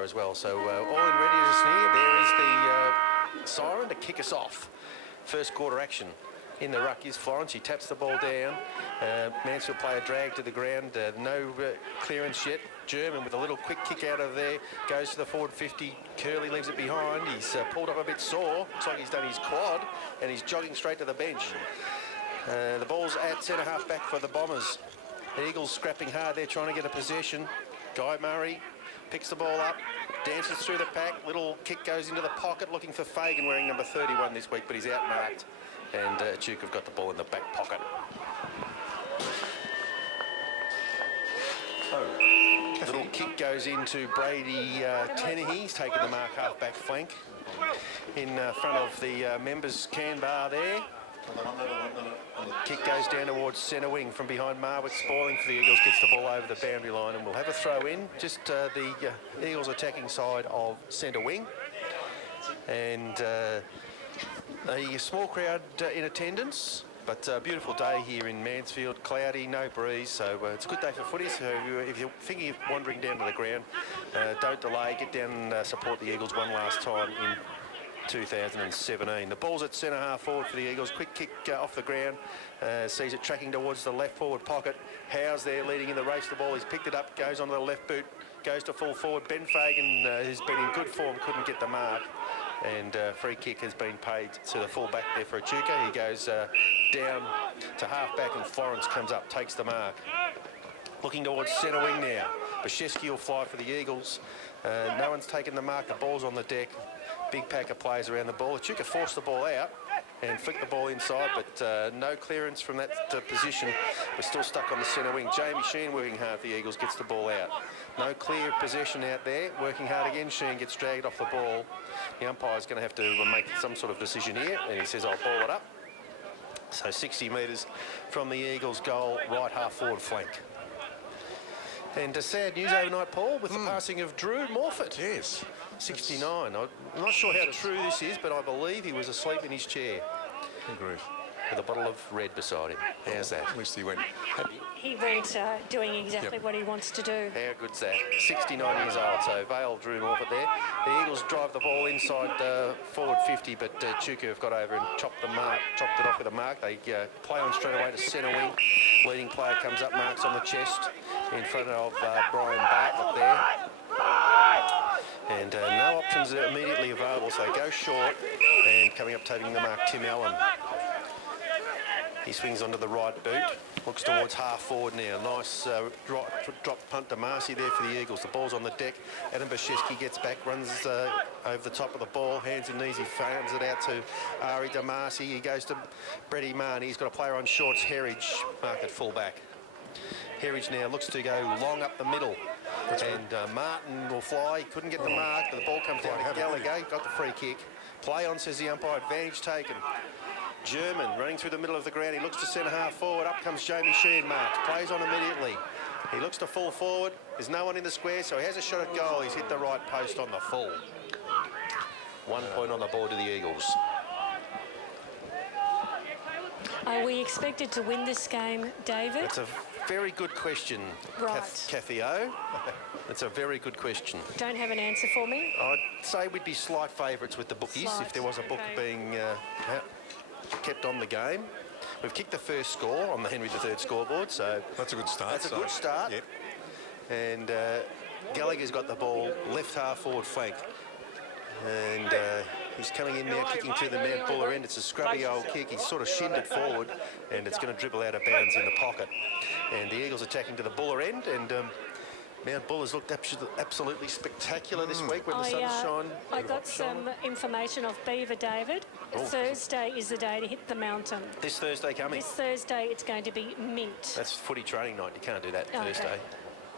player as well. So all in readiness here. There is the siren to kick us off. First quarter action. In the ruck is Florence. He taps the ball down. Mansfield player dragged to the ground. No clearance yet. German with a little quick kick out of there. Goes to the forward 50. Curley leaves it behind. He's pulled up a bit sore. Looks like he's done his quad. And he's jogging straight to the bench. The ball's at centre-half back for the Bombers. The Eagles scrapping hard. They're trying to get a possession. Guy Murray picks the ball up. Dances through the pack. Little kick goes into the pocket looking for Fagan, wearing number 31 this week, but he's outmarked. And Echuca have got the ball in the back pocket. Little kick goes into Brady Tennehy. He's taken the mark half-back flank. In front of the members' can bar there. Kick goes down towards centre wing from behind Marwick. Spoiling for the Eagles, gets the ball over the boundary line, and we'll have a throw in. Just the Eagles attacking side of centre wing. And a small crowd in attendance, but a beautiful day here in Mansfield. Cloudy, no breeze, so it's a good day for footy. So if you're thinking of wandering down to the ground, don't delay. Get down and support the Eagles one last time in 2017. The ball's at centre half forward for the Eagles. Quick kick off the ground. Sees it tracking towards the left forward pocket. Howe's there leading in the race. The ball, he's picked it up, goes onto the left boot, goes to full forward. Ben Fagan, who's been in good form, couldn't get the mark. And free kick has been paid to the full back there for Echuca. He goes down to half back, and Florence comes up, takes the mark. Looking towards centre wing now. Bashevsky will fly for the Eagles. No one's taken the mark. The ball's on the deck. Big pack of players around the ball. Echuca forced the ball out and flicked the ball inside, but no clearance from that position. We're still stuck on the centre wing. Jamie Sheen working hard for the Eagles, gets the ball out. No clear possession out there. Working hard again. Sheen gets dragged off the ball. The umpire's going to have to make some sort of decision here, and he says, I'll ball it up. So 60 metres from the Eagles' goal, right half forward flank. And sad news overnight, Paul, with the passing of Drew Morfitt. Yes. 69. I'm not sure how true this is, but I believe he was asleep in his chair. Agree. With a bottle of red beside him. How's that? At least he went happy. He went doing exactly what he wants to do. How good's that? 69 years old, so Vale drew Morfitt there. The Eagles drive the ball inside forward 50, but Echuca have got over and chopped it off with a mark. They play on straight away to centre wing. Leading player comes up, marks on the chest in front of Brian Bartlett there. And no options are immediately available, so they go short. And coming up, taking the mark, Tim Allen. He swings onto the right boot, looks towards half forward now. Nice drop punt to Marcy there for the Eagles. The ball's on the deck. Adam Bashevsky gets back, runs over the top of the ball, hands and knees. He fans it out to Ari Damasi. He goes to Brady Marnie. He's got a player on shorts, Herridge, mark at full back. Herridge now looks to go long up the middle. And Martin will fly. He couldn't get the mark, but the ball comes down to Gallagher. Got the free kick. Play on, says the umpire. Advantage taken. German running through the middle of the ground. He looks to centre half forward. Up comes Jamie Sheen, marks. Plays on immediately. He looks to full forward. There's no one in the square, so he has a shot at goal. He's hit the right post on the full. 1 point on the board to the Eagles. Are we expected to win this game, David? It's a very good question, right. Kathy O. It's a very good question. Don't have an answer for me? I'd say we'd be slight favourites with the bookies if there was a book being kept on the game. We've kicked the first score on the Henry III scoreboard, so that's a good start. That's a good start. Yep. And Gallagher's got the ball left half forward flank. And he's coming in now, kicking to the Mount Buller end. It's a scrubby old kick. He's sort of shinned it forward, and it's going to dribble out of bounds in the pocket. And the Eagles attacking to the Buller end, and Mount Buller's looked absolutely spectacular this week when the sun's shone. I got some information off Beaver, David. Thursday is the day to hit the mountain. This Thursday coming? This Thursday it's going to be mint. That's footy training night. You can't do that Thursday.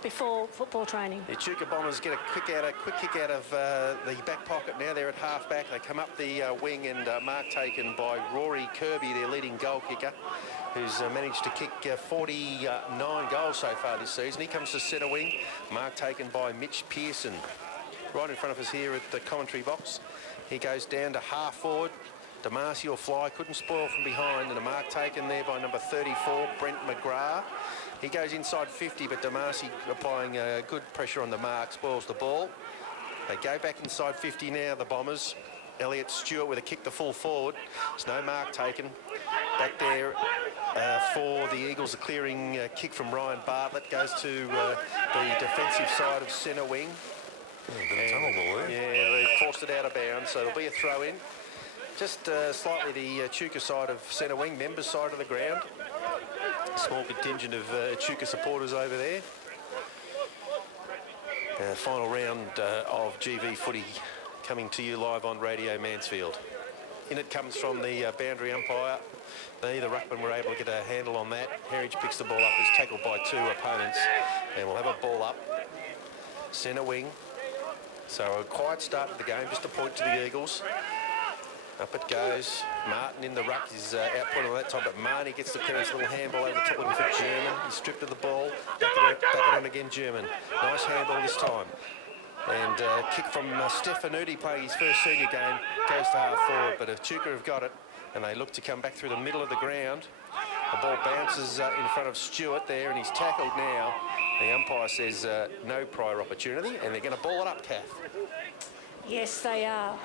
Before football training. The Echuca Bombers get a quick kick out of the back pocket. Now they're at half back. They come up the wing, and mark taken by Rory Kirby, their leading goal kicker, who's managed to kick 49 goals so far this season. He comes to centre wing. Mark taken by Mitch Pearson. Right in front of us here at the commentary box. He goes down to half forward. Damasi will fly. Couldn't spoil from behind. And a mark taken there by number 34, Brent McGrath. He goes inside 50, but Damasi applying good pressure on the mark, spoils the ball. They go back inside 50 now, the Bombers. Elliot Stewart with a kick to full forward. There's no mark taken. Back there for the Eagles, a clearing kick from Ryan Bartlett goes to the defensive side of centre wing. Bit of tunnel ball there. Yeah, they forced it out of bounds, so it'll be a throw in. Just slightly the Echuca side of centre wing, members side of the ground. Small contingent of Echuca supporters over there. Final round of GV footy coming to you live on Radio Mansfield. In it comes from the boundary umpire. The ruckman were able to get a handle on that. Heritage picks the ball up, is tackled by two opponents, and we'll have a ball up. Centre wing. So a quiet start to the game, just a point to the Eagles. Up it goes. Martin in the ruck is output on that time, but Marnie gets the clearance, a little handball over the top looking for German. He's stripped of the ball. Back it on again, German. Nice handball this time. And kick from Stefanuti playing his first senior game, goes to half forward, but Echuca have got it, and they look to come back through the middle of the ground. The ball bounces in front of Stewart there, and he's tackled now. The umpire says no prior opportunity, and they're going to ball it up, Kath. Yes, they are.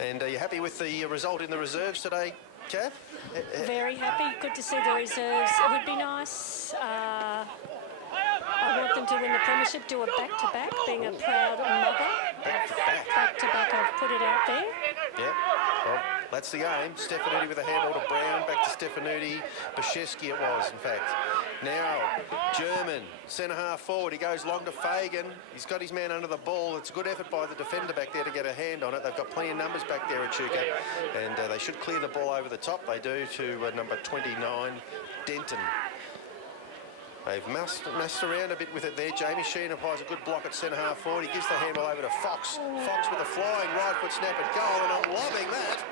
And are you happy with the result in the reserves today, Kath? Very happy. Good to see the reserves. It would be nice. I want them to win the premiership, do a back-to-back, being a proud mother. Back-to-back. Back-to-back, I've put it out there. Yeah, well, that's the game. Stefanuti with a handball to Brown, back to Stefanuti. Bashevsky it was, in fact. Now, German, centre half forward. He goes long to Fagan. He's got his man under the ball. It's a good effort by the defender back there to get a hand on it. They've got plenty of numbers back there at Echuca, and they should clear the ball over the top. They do to number 29, Denton. They've messed around a bit with it there. Jamie Sheen applies a good block at centre half forward. He gives the handball over to Fox. Fox with a flying right foot snap at goal, and I'm loving that.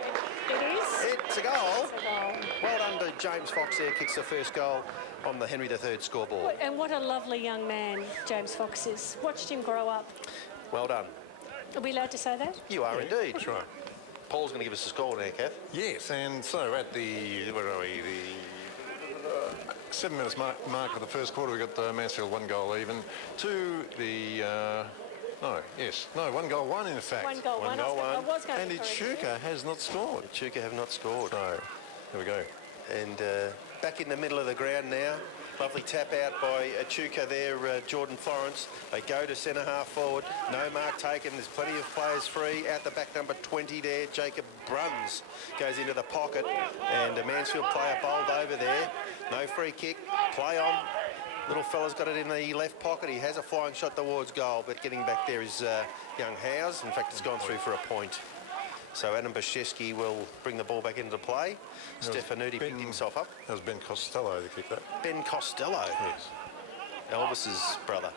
It is. It's a goal. It's a goal. Well done to James Fox there, kicks the first goal on the Henry III scoreboard. And what a lovely young man James Fox is. Watched him grow up. Well done. Are we allowed to say that? You are indeed. That's right. Paul's going to give us a score now, Kath. Yes, and so at the, where are we, the 7 minutes mark of the first quarter, we got Mansfield 1 goal even. To the, one goal one in fact. One goal one. I was going And to correct Echuca has not scored. Echuca have not scored. So, there we go. And back in the middle of the ground now. Lovely tap out by Echuca there, Jordan Florence. They go to centre half forward. No mark taken. There's plenty of players free. Out the back, number 20 there, Jacob Bruns goes into the pocket. And a Mansfield player bowled over there. No free kick. Play on. Little fella's got it in the left pocket. He has a flying shot towards goal, but getting back there is young Howes. In fact, it's gone through for a point. So Adam Bashevsky will bring the ball back into play. Stefanuti picked himself up. That was Ben Costello that kicked that. Ben Costello. Yes. Elvis's brother.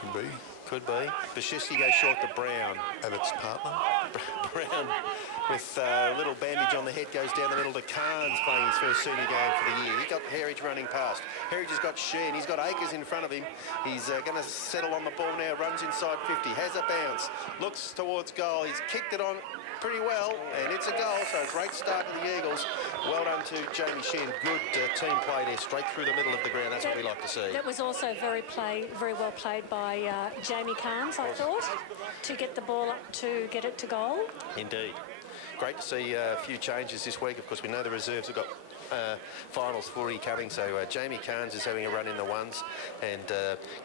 Could be. Could be. Bashevsky goes short to Brown. Abbott's partner. Brown with a little bandage on the head goes down the middle to Carnes playing his first senior game for the year. He got Heritage running past. Heritage has got Sheen. He's got Akers in front of him. He's going to settle on the ball now. Runs inside 50. Has a bounce. Looks towards goal. He's kicked it on pretty well, and it's a goal, so a great start to the Eagles. Well done to Jamie Sheen. Good team play there, straight through the middle of the ground. That's what we like to see. That was also very well played by Jamie Carnes, I thought, to get the ball up to get it to goal. Indeed. Great to see a few changes this week. Of course, we know the reserves have got finals footy coming, so Jamie Carnes is having a run in the ones, and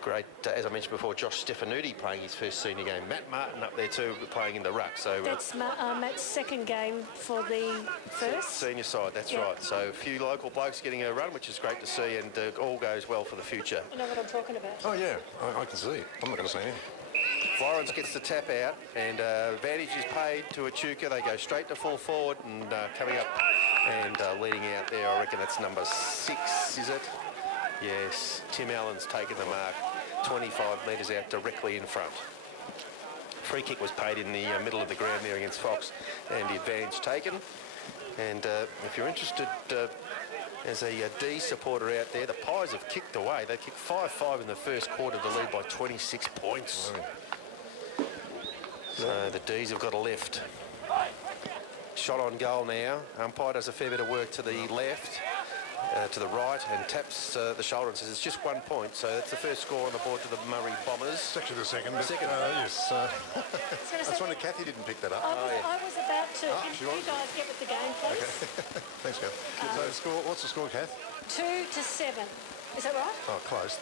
great, as I mentioned before, Josh Stefanuti playing his first senior game. Matt Martin up there too, playing in the ruck. So that's Matt's second game for the first senior side. That's right. So a few local blokes getting a run, which is great to see, and all goes well for the future. You know what I'm talking about? Oh yeah, I can see. I'm not going to say anything. Florence gets the tap out, and advantage is paid to Echuca. They go straight to full forward, and coming up and leading out there, I reckon that's number 6, is it? Yes, Tim Allen's taken the mark, 25 metres out directly in front. Free kick was paid in the middle of the ground there against Fox, and the advantage taken. And if you're interested, as a D supporter out there, the Pies have kicked away. They kicked 5-5 in the first quarter to lead by 26 points. So the Ds have got a lift. Shot on goal now. Umpire does a fair bit of work to the left. to the right and taps the shoulder and says it's just 1 point. So that's the first score on the board to the Murray Bombers. It's actually the second. But, Second. Yes. I was wondering Kathy didn't pick that up. I was about to. she You was. guys get with the game, please. Thanks, Kath. So what's the score, Kath? 2-7. Is that right? Oh, close.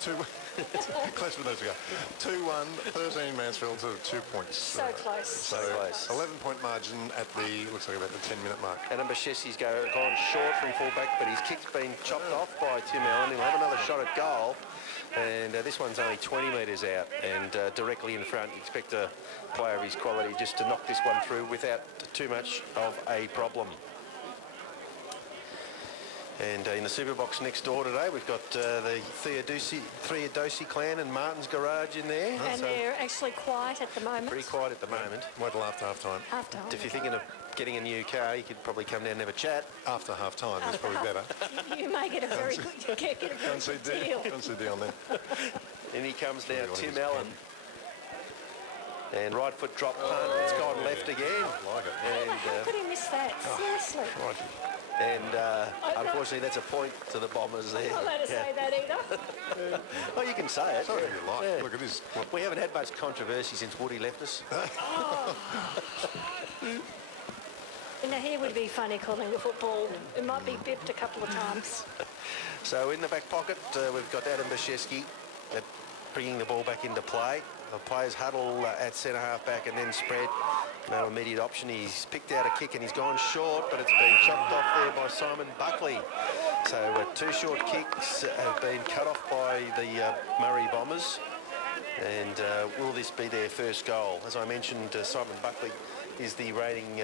Close with those to go. 2-1, 13 Mansfield to 2 points. So close. So close. 11-point margin at the, looks like about the 10-minute mark. Adam Bashesi's gone short from fullback, but his kick's been chopped off by Tim Allen. He'll have another shot at goal. And this one's only 20 metres out and directly in front. You expect a player of his quality just to knock this one through without too much of a problem. And in the super box next door today, we've got the Theodosi clan and Martin's Garage in there. And they're actually quiet at the moment. Pretty quiet at the moment. Wait till after half-time. Half-time. If you're thinking of getting a new car, you could probably come down and have a chat. After half-time is probably better. You may get a very good, deal. Don't see down then. In he comes now, Tim Allen. And right foot drop punt. It's gone left again. I like it. How could he miss that? Seriously. Crikey. And unfortunately, that's a point to the Bombers there. I'm not allowed to say that either. Well, you can say it. Sorry if you like. Yeah. Look at this. We haven't had much controversy since Woody left us. You know, here would be funny calling the football. It might be bipped a couple of times. So in the back pocket, we've got Adam Bashesky bringing the ball back into play. The players huddle at centre half back and then spread. No immediate option. He's picked out a kick and he's gone short, but it's been chopped off there by Simon Buckley. So two short kicks have been cut off by the Murray Bombers. And will this be their first goal? As I mentioned, Simon Buckley is the reigning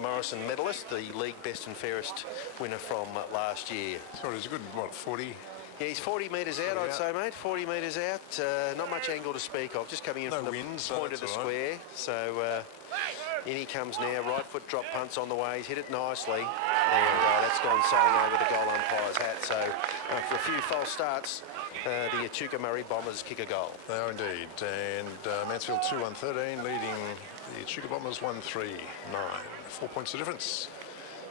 Morrison medalist, the league best and fairest winner from last year. Sorry, it's a good, 40? Yeah, he's 40 metres out, I'd say, mate. 40 metres out. Not much angle to speak of. Just coming in from the point of the square. So in he comes now. Right foot drop punts on the way. He's hit it nicely. And that's gone sailing over the goal umpire's hat. So after a few false starts, the Echuca Murray Bombers kick a goal. They are indeed. And Mansfield 2-1-13, leading the Echuca Bombers 1-3-9. 4 points the difference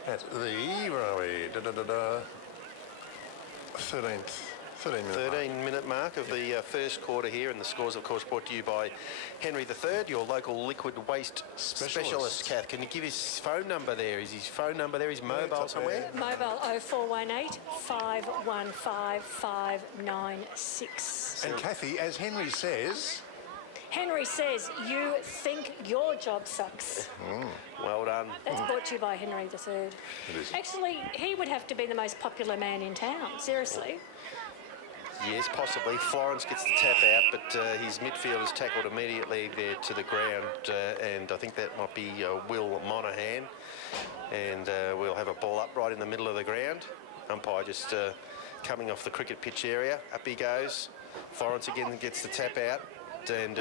at the, where are we? 13-minute mark of the first quarter here, and the scores, of course, brought to you by Henry III, your local liquid waste specialist. Kath, can you give his phone number there? Is his phone number there? His mobile somewhere? Mobile 0418 515 596. And Kathy, as Henry says, you think your job sucks. Well done. That's brought to you by Henry III. It is. Actually, he would have to be the most popular man in town, seriously. Yes, possibly. Florence gets the tap out, but his midfield is tackled immediately there to the ground, and I think that might be Will Monaghan. And we'll have a ball up right in the middle of the ground. Umpire just coming off the cricket pitch area. Up he goes. Florence again gets the tap out. And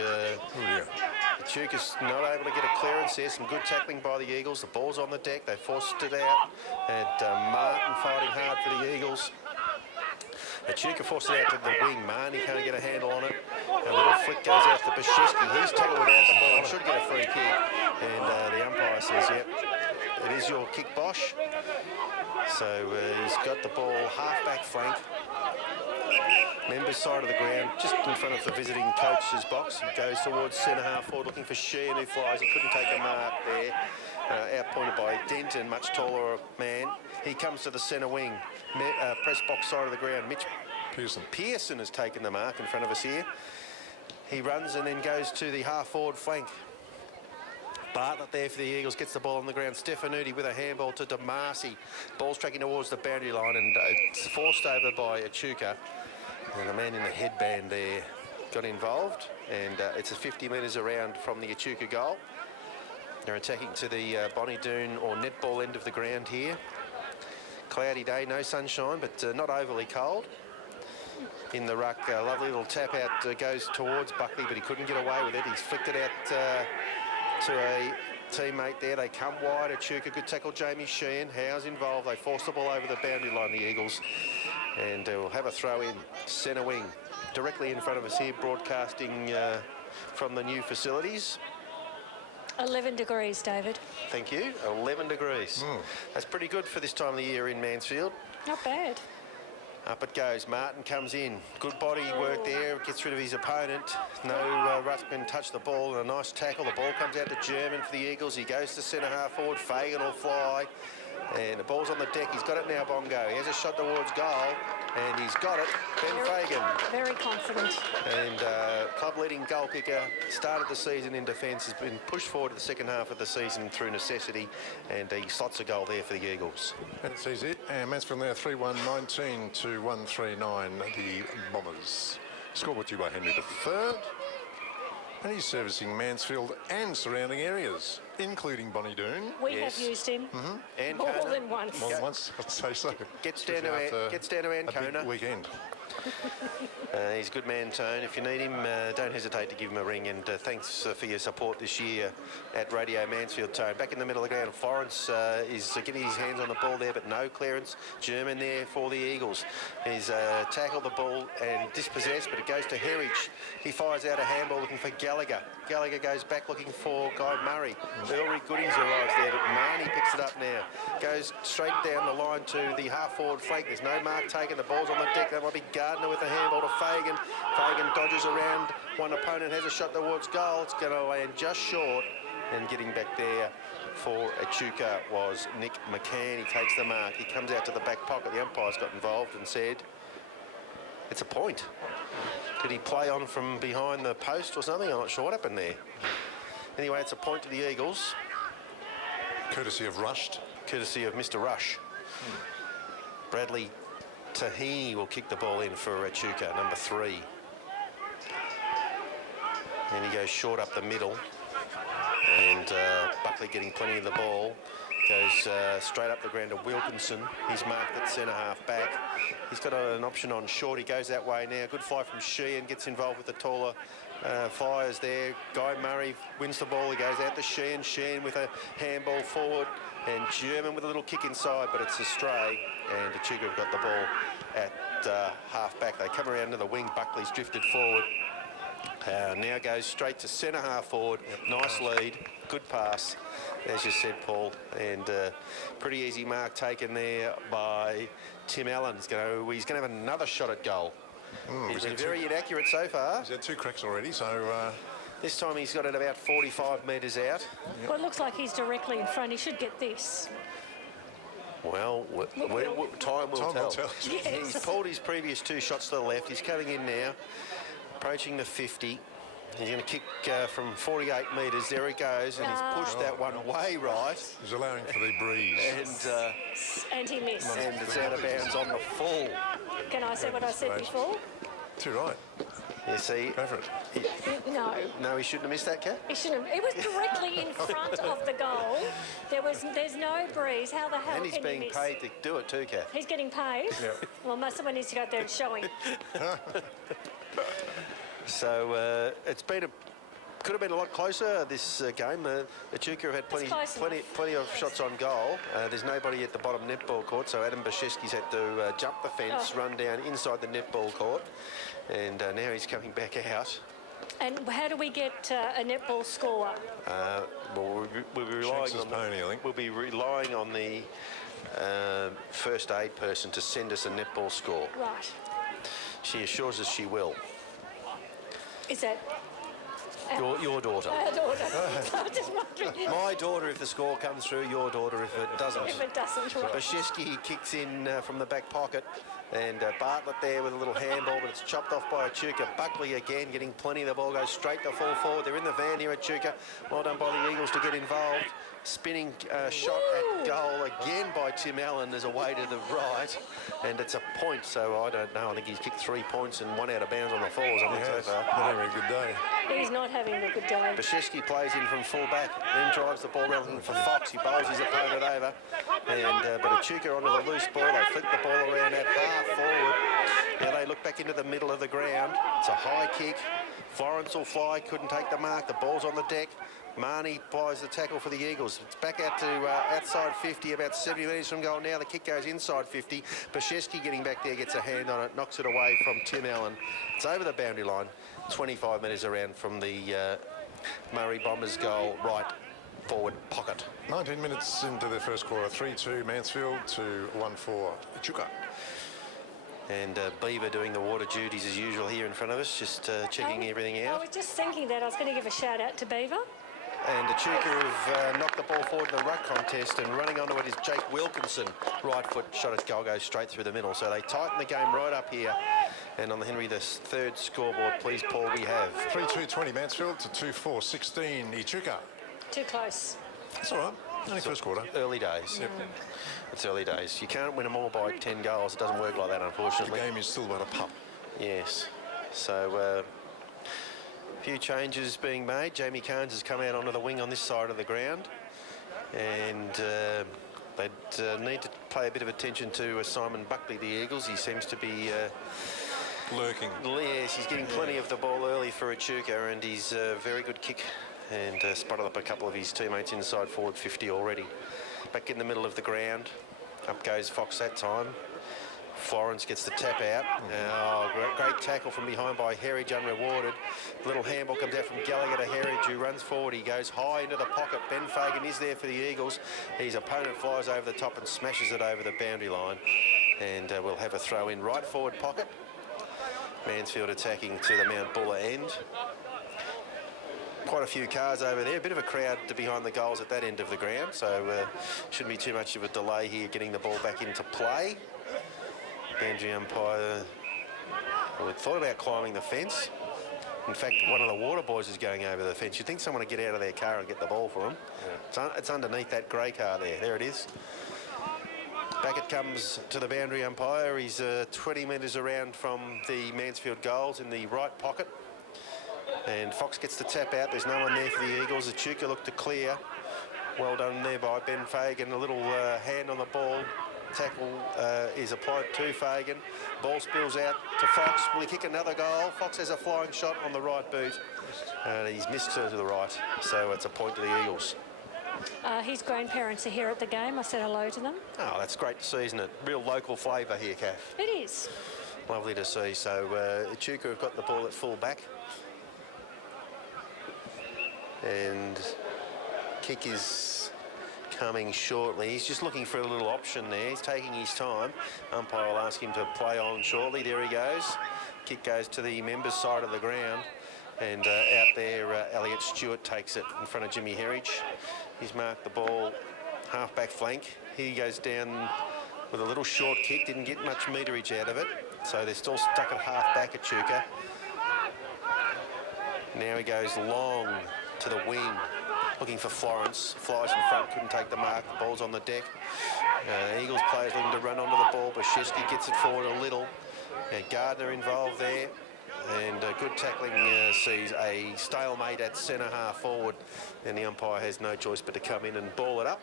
Echuca's not able to get a clearance there. Some good tackling by the Eagles. The ball's on the deck. They forced it out. And Martin fighting hard for the Eagles. Echuca forced it out to the wing. Marnie can't get a handle on it. A little flick goes out to Bashesky. He's tackled without the ball. Should get a free kick. And the umpire says, yep, it is your kick, Bosch. So he's got the ball half-back flank. Members side of the ground, just in front of the visiting coach's box. He goes towards centre half forward looking for Sheehan, who flies. He couldn't take a mark there. Outpointed by Denton, much taller man. He comes to the centre wing, press box side of the ground. Mitch Pearson has taken the mark in front of us here. He runs and then goes to the half-forward flank. Bartlett there for the Eagles, gets the ball on the ground. Stefanuti with a handball to DeMarcy. Ball's tracking towards the boundary line and it's forced over by Echuca. And the man in the headband there got involved. And it's a 50 metres around from the Echuca goal. They're attacking to the Bonnie Doon or netball end of the ground here. Cloudy day, no sunshine, but not overly cold. In the ruck, a lovely little tap out goes towards Buckley, but he couldn't get away with it. He's flicked it out to a teammate there. They come wide. Echuca, good tackle, Jamie Sheehan. Howe's involved. They force the ball over the boundary line, the Eagles. And we'll have a throw in centre wing. Directly in front of us here, broadcasting from the new facilities. 11 degrees, David. Thank you. 11 degrees. That's pretty good for this time of the year in Mansfield. Not bad. Up it goes. Martin comes in. Good body work there. Gets rid of his opponent. No Ruckman touched the ball. And a nice tackle. The ball comes out to German for the Eagles. He goes to centre half forward. Fagan will fly. And the ball's on the deck. He's got it now, Bongo. He has a shot towards goal. And he's got it. Ben Fagan. Very confident. And club leading goal kicker, started the season in defence, has been pushed forward to the second half of the season through necessity, and he slots a goal there for the Eagles. That's easy. And Mansfield now 3-1-19 to 1-3-9, the Bombers. Scored with you by Henry III. And he's servicing Mansfield and surrounding areas, including Bonnie Doon. We have used him And more than once. More than once, I'd say so. Gets down to Ancona. A big weekend. He's a good man, Tone. If you need him, don't hesitate to give him a ring. And thanks for your support this year at Radio Mansfield, Tone. Back in the middle of the ground, Florence is getting his hands on the ball there, but no clearance. German there for the Eagles. He's tackled the ball and dispossessed, but it goes to Herridge. He fires out a handball looking for Gallagher. Gallagher goes back looking for Guy Murray. Ellery Goodies arrives there, but Marnie picks it up now. Goes straight down the line to the half-forward flank. There's no mark taken. The ball's on the deck. That might be Gardner with a handball to Fagan. Fagan dodges around one opponent, has a shot towards goal. It's going to land just short. And getting back there for Echuca was Nick McCann. He takes the mark. He comes out to the back pocket. The umpires got involved and said, it's a point. Did he play on from behind the post or something? I'm not sure what happened there. Anyway, it's a point to the Eagles. Courtesy of Rushed. Courtesy of Mr. Rush. Bradley Tahini will kick the ball in for Echuca, number 3. And he goes short up the middle. And Buckley getting plenty of the ball. Goes straight up the ground to Wilkinson. He's marked at centre half back. He's got an option on short. He goes that way now. Good fly from Sheehan. Gets involved with the taller flyers there. Guy Murray wins the ball. He goes out to Sheehan. Sheehan with a handball forward. And German with a little kick inside, but it's a stray. And Echuca have got the ball at half back. They come around to the wing. Buckley's drifted forward. Now goes straight to centre half forward. Nice lead. Good pass, as you said, Paul. And pretty easy mark taken there by Tim Allen. He's going to have another shot at goal. He's been very inaccurate so far. He's had 2 cracks already, so... This time he's got it about 45 metres out. Well, it looks like he's directly in front. He should get this. Well, time will tell. Yes. He's pulled his previous 2 shots to the left. He's coming in now, approaching the 50. He's going to kick from 48 metres. There he goes, and he's pushed that one way right. He's allowing for the breeze. And he missed. And it's out of bounds on the full. Can I say what I said before? Too right. You see? Go for it. No. No, he shouldn't have missed that, Kat? He shouldn't have. It was directly in front of the goal. There's no breeze. How the hell And he's can being you miss? paid to do it too, Kat. He's getting paid? Yeah. Well, someone needs to go out there and show him. So could have been a lot closer, this game. Echuca have had plenty of shots on goal. There's nobody at the bottom netball court, so Adam Bashevsky's had to jump the fence, run down inside the netball court, and now he's coming back out. And how do we get a netball score? Well, we'll be relying on pony, I think. We'll be relying on the first aid person to send us a netball score. Right. She assures us she will. Is that... Your daughter. Our daughter. I'm just wondering. My daughter if the score comes through, your daughter if it doesn't. If it doesn't, right. Bashevsky kicks in from the back pocket, and Bartlett there with a little handball, but it's chopped off by Echuca. Buckley again getting plenty of the ball, goes straight to full forward. They're in the van here at Echuca. Well done by the Eagles to get involved. Spinning shot at goal again by Tim Allen. There's a way to the right, and it's a point, so I don't know. I think he's kicked 3 points and 1 out of bounds on the falls. I think so far. Not having a good day. He's not having a good day. Bashevsky plays in from full back, then drives the ball around looking for Fox. He bowls his opponent over, and but Echuca onto the loose ball. They flick the ball around at half forward. Now they look back into the middle of the ground. It's a high kick. Florence will fly, couldn't take the mark. The ball's on the deck. Marnie applies the tackle for the Eagles. It's back out to outside 50, about 70 metres from goal now. The kick goes inside 50. Bashevsky getting back there, gets a hand on it, knocks it away from Tim Allen. It's over the boundary line, 25 metres around from the Murray Bombers goal, right forward pocket. 19 minutes into the first quarter, 3-2 Mansfield to 1-4 Echuca. And Beaver doing the water duties as usual here in front of us, just checking everything I out. was just thinking that I was going to give a shout out to Beaver. And Echuca have knocked the ball forward in the ruck contest, and running onto it is Jake Wilkinson. Right foot shot at goal, goes straight through the middle. So they tighten the game right up here. And on the Henry, the third scoreboard, please, Paul, we have 3-2-20 Mansfield to 2-4-16 Echuca. Too close. That's all right. Only first quarter. early days. Yep. It's early days. You can't win them all by 10 goals. It doesn't work like that, The unfortunately. game is still about a pup. Yes. So, a few changes being made. Jamie Carnes has come out onto the wing on this side of the ground. And they'd need to pay a bit of attention to Simon Buckley, the Eagles. He seems to be... Lurking. Yes, he's getting plenty of the ball early for Echuca, and he's a very good kick, and spotted up a couple of his teammates inside forward 50 already. Back in the middle of the ground. Up goes Fox that time. Florence gets the tap out. Oh, great tackle from behind by Herridge, unrewarded. Little handball comes out from Gallagher to Herridge, who runs forward. He goes high into the pocket. Ben Fagan is there for the Eagles. His opponent flies over the top and smashes it over the boundary line. And we'll have a throw in right forward pocket. Mansfield attacking to the Mount Buller end. Quite a few cars over there. A bit of a crowd to behind the goals at that end of the ground. So shouldn't be too much of a delay here getting the ball back into play. Boundary umpire had thought about climbing the fence. In fact, one of the water boys is going over the fence. You'd think someone would get out of their car and get the ball for them. Yeah. It's underneath that grey car there. There it is. Back it comes to the boundary umpire. He's 20 metres around from the Mansfield goals in the right pocket. And Fox gets the tap out. There's no one there for the Eagles. Echuca looked to clear. Well done there by Ben Fagan. A little hand on the ball. Tackle is applied to Fagan. Ball spills out to Fox. Will he kick another goal? Fox has a flying shot on the right boot. He's missed to the right. So it's a point to the Eagles. His grandparents are here at the game. I said hello to them. Oh, that's great to see, isn't it? Real local flavour here, Kath. It is. Lovely to see. So Echuca have got the ball at full back. And kick is coming shortly. He's just looking for a little option there. He's taking his time. Umpire will ask him to play on shortly. There he goes. Kick goes to the members' side of the ground. And out there, Elliot Stewart takes it in front of Jimmy Herridge. He's marked the ball half-back flank. He goes down with a little short kick. Didn't get much meterage out of it. So they're still stuck at half-back at Echuca. Now he goes long to the wing, looking for Florence. Flies in front, couldn't take the mark. The ball's on the deck. Eagles players looking to run onto the ball. Bashevsky gets it forward a little. Gardner involved there. And good tackling sees a stalemate at centre half forward. And the umpire has no choice but to come in and ball it up.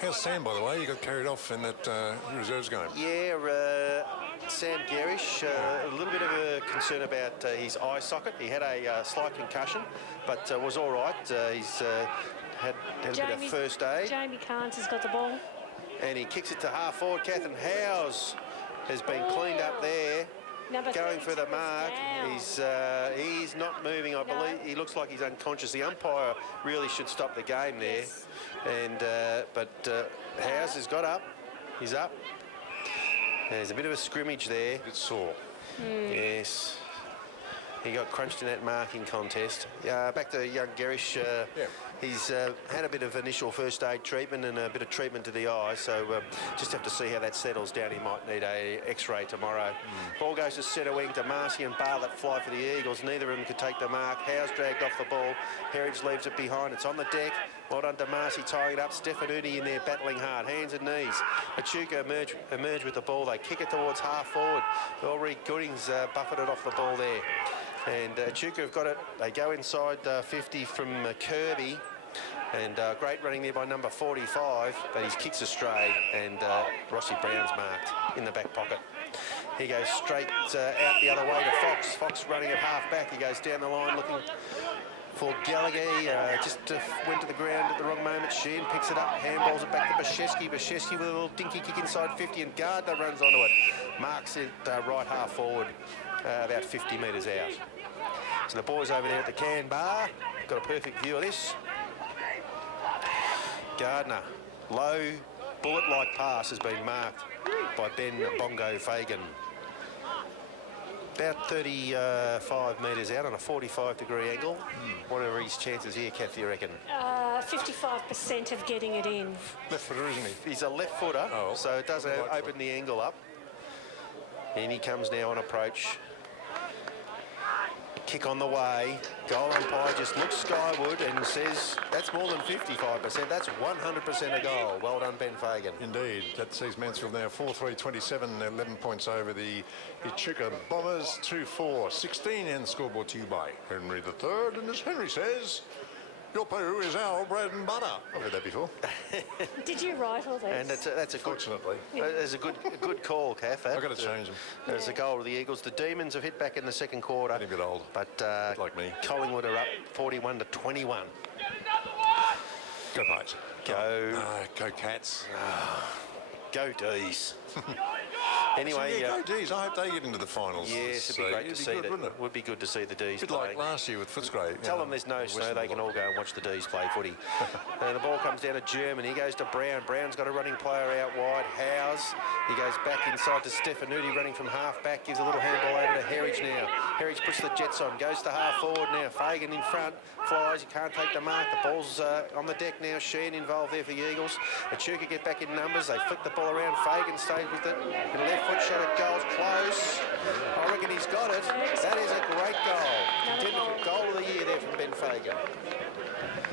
How's Sam, by the way? You got carried off in that reserves game. Yeah, Sam Garish, a little bit of a concern about his eye socket. He had a slight concussion, but was all right. He's had a bit of first aid. Jamie Carnes has got the ball. And he kicks it to half forward. Catherine Howes has been cleaned up there. Going for the mark. He's not moving, I believe. He looks like he's unconscious. The umpire really should stop the game there. Yes. And but Howes has got up. He's up. There's a bit of a scrimmage there. A bit sore. Yes. He got crunched in that marking contest. Back to young Garish. He's had a bit of initial first aid treatment and a bit of treatment to the eye, so just have to see how that settles down. He might need a X-ray tomorrow. Ball goes to centre wing to Marcy and Bartlett fly for the Eagles. Neither of them could take the mark. Howes dragged off the ball. Herridge leaves it behind. It's on the deck. Well done to Marcy tying it up. Stefanudi in there battling hard. Hands and knees. Echuca emerge with the ball. They kick it towards half forward. Ulrich Goodings buffeted off the ball there. And Echuca have got it. They go inside 50 from Kirby. And great running there by number 45, but his kick's astray, and Rossi Brown's marked in the back pocket. He goes straight out the other way to Fox. Fox running at half back. He goes down the line looking for Gallagher. Just went to the ground at the wrong moment. Sheehan picks it up, handballs it back to Bashevsky. Bashevsky with a little dinky kick inside 50, and Gardner runs onto it. Marks it right half forward, about 50 metres out. So the boys over there at the can bar got a perfect view of this. Gardner, low bullet-like pass has been marked by Ben Bongo Fagan. About 35 metres out on a 45-degree angle. What are his chances here, Kath, you reckon? 55% of getting it in. Left footer, isn't he? He's a left footer, Oh. so it does open the angle up. And he comes now on approach. Kick on the way. Goal umpire just looks skyward and says that's more than 55%. That's 100% a goal. Well done, Ben Fagan. Indeed. That sees Mansfield now 4-3-27, 11 points over the Echuca Bombers, 2-4-16, and scoreboard to you by Henry III. And as Henry says, your poo is our bread and butter. I've heard that before. Did you write all those? And that's a good, Fortunately. There's a good call, Kath. I've got to change them. There's a goal to the Eagles. The Demons have hit back in the second quarter. Getting a bit old. But like me. Collingwood are up 41-21. Go Pies. Go. Go Cats. Go D's. Anyway, yeah, go D's. I hope they get into the finals. yes, it'd be great to see that. wouldn't it? Would be good to see the D's A bit playing. like last year with Footscray. Tell them there's no snow, they can all go and watch the D's play footy. The ball comes down to German. He goes to Brown. Brown's got a running player out wide. Howes. He goes back inside to Stefanuti, running from half back. Gives a little handball over to Herridge now. Herridge puts the Jets on. Goes to half forward now. Fagan in front. Flies. He can't take the mark. The ball's on the deck now. Sheen involved there for the Eagles. Echuca get back in numbers. They flick the ball around. Fagan stays with it. The left foot shot at goal's close. I reckon he's got it. That is a great goal. Contender for goal of the year there from Ben Fagan.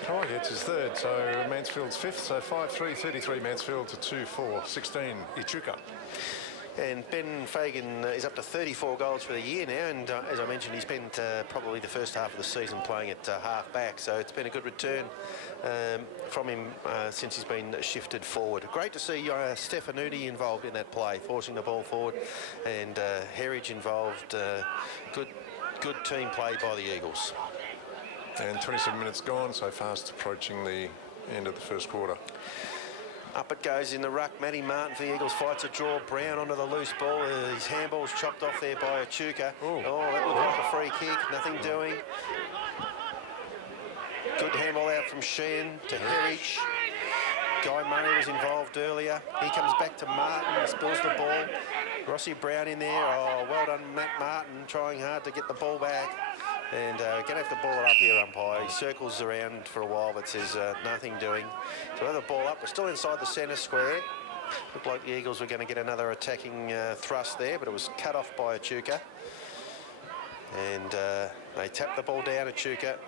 Oh, it's his third, so Mansfield's fifth, so 5-3-33 Mansfield to 2-4-16 Echuca. And Ben Fagan is up to 34 goals for the year now, and as I mentioned, he spent probably the first half of the season playing at half back, so it's been a good return from him since he's been shifted forward. Great to see Stefanuti involved in that play, forcing the ball forward, and Herridge involved. Good team play by the Eagles. And 27 minutes gone, so fast approaching the end of the first quarter. Up it goes in the ruck. Matty Martin for the Eagles fights a draw. Brown onto the loose ball. His handball's chopped off there by Echuca. Ooh. Oh, that looked like a free kick. Nothing doing. Good handball out from Sheehan to Herridge. Guy Murray was involved earlier. He comes back to Martin. He spills the ball. Rossi Brown in there. Oh, well done, Matt Martin, trying hard to get the ball back. And going to have to ball it up here, umpire. He circles around for a while, but says nothing doing. So we'll have the ball up. We're still inside the centre square. Looked like the Eagles were going to get another attacking thrust there, but it was cut off by Echuca. And they tap the ball down, Echuca.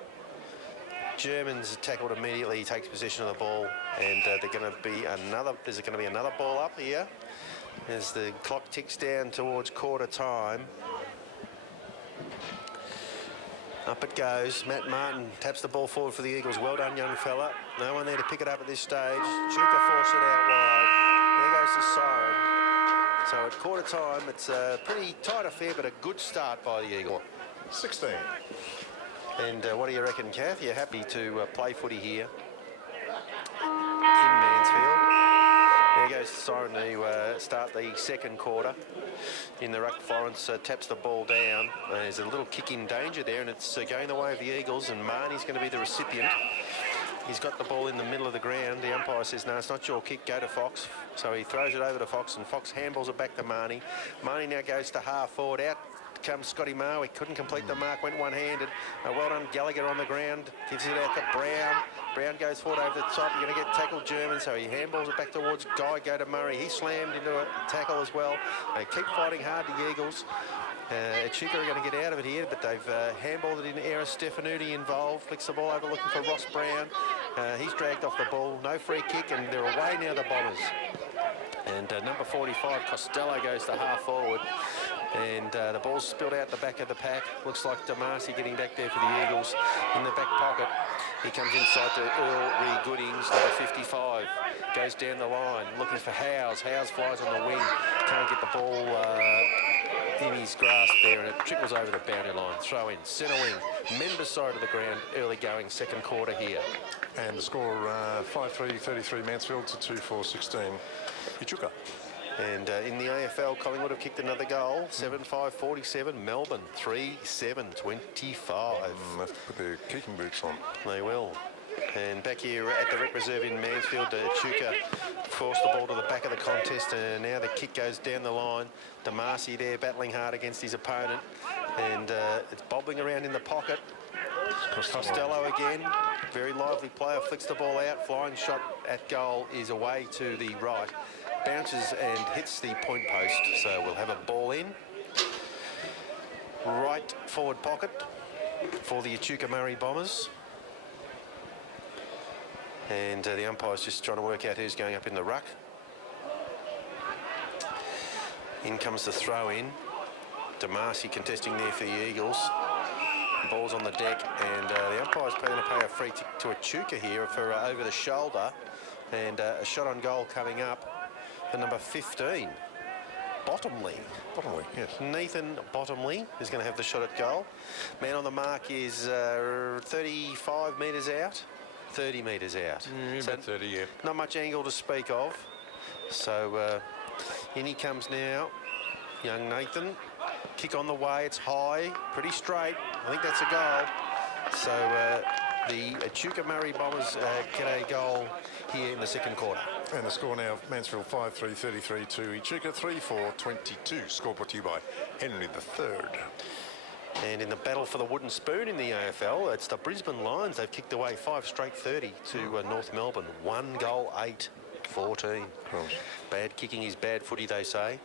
Germans tackled immediately. He takes possession of the ball, and there's going to be another ball up here as the clock ticks down towards quarter time. Up it goes. Matt Martin taps the ball forward for the Eagles. Well done, young fella. No one there to pick it up at this stage. Chuka forced it out wide. There goes the siren. So at quarter time, it's a pretty tight affair, but a good start by the Eagle. 16. And what do you reckon, Kath? You're happy to play footy here in Mansfield. There goes the siren to start the second quarter. In the ruck, Florence taps the ball down. There's a little kick in danger there, and it's going the way of the Eagles, and Marnie's going to be the recipient. He's got the ball in the middle of the ground. The umpire says, no, it's not your kick, go to Fox. So he throws it over to Fox, and Fox handballs it back to Marnie. Marnie now goes to half forward. Out comes Scotty Moe. He couldn't complete the mark, went one-handed. Well done, Gallagher on the ground. Gives it out to Brown. Brown goes forward over the top. You're going to get tackled German, so he handballs it back towards Guy. Go to Murray. He slammed into a tackle as well. They keep fighting hard, the Eagles. Echuca are going to get out of it here, but they've handballed it in air. Stefanuti involved. Flicks the ball over looking for Ross Brown. He's dragged off the ball. No free kick, and they're away now, the Bombers. And number 45, Costello, goes to half forward. And the ball's spilled out the back of the pack. Looks like Damasi getting back there for the Eagles in the back pocket. He comes inside to Earl Reed-Goodings, number 55. Goes down the line, looking for Howes. Howes flies on the wing. Can't get the ball in his grasp there, and it trickles over the boundary line. Throw in, centre wing, member side of the ground, early going second quarter here. And the score 5-3-33 Mansfield to 2-4-16 Echuca. And in the AFL, Collingwood have kicked another goal, 7-5-47. Melbourne, 3-7-25. Have to put their kicking boots on. They will. And back here at the rep reserve in Mansfield, Echuca forced the ball to the back of the contest, and now the kick goes down the line. Damasi there battling hard against his opponent, and it's bobbling around in the pocket. Costello again, very lively player, flicks the ball out. Flying shot at goal is away to the right. Bounces and hits the point post, so we'll have a ball in. Right forward pocket for the Echuca Murray Bombers. And the umpire's just trying to work out who's going up in the ruck. In comes the throw in. Damasi contesting there for the Eagles. Ball's on the deck, and the umpire's going to pay a free kick to Echuca here for over the shoulder. And a shot on goal coming up for number 15, Bottomley. Bottomley, yes. Nathan Bottomley is going to have the shot at goal. Man on the mark is 35 metres out. 30 metres out. So about 30, yeah. Not much angle to speak of. So in he comes now, young Nathan. Kick on the way, it's high, pretty straight. I think that's a goal. So the Echuca Murray Bombers get a goal here in the second quarter. And the score now, Mansfield 5-3, 33 to Echuca 3-4, 22. Score brought to you by Henry III. And in the battle for the wooden spoon in the AFL, it's the Brisbane Lions. They've kicked away 5 straight 30 to North Melbourne. 1 goal, 8-14. Bad kicking is bad footy, they say.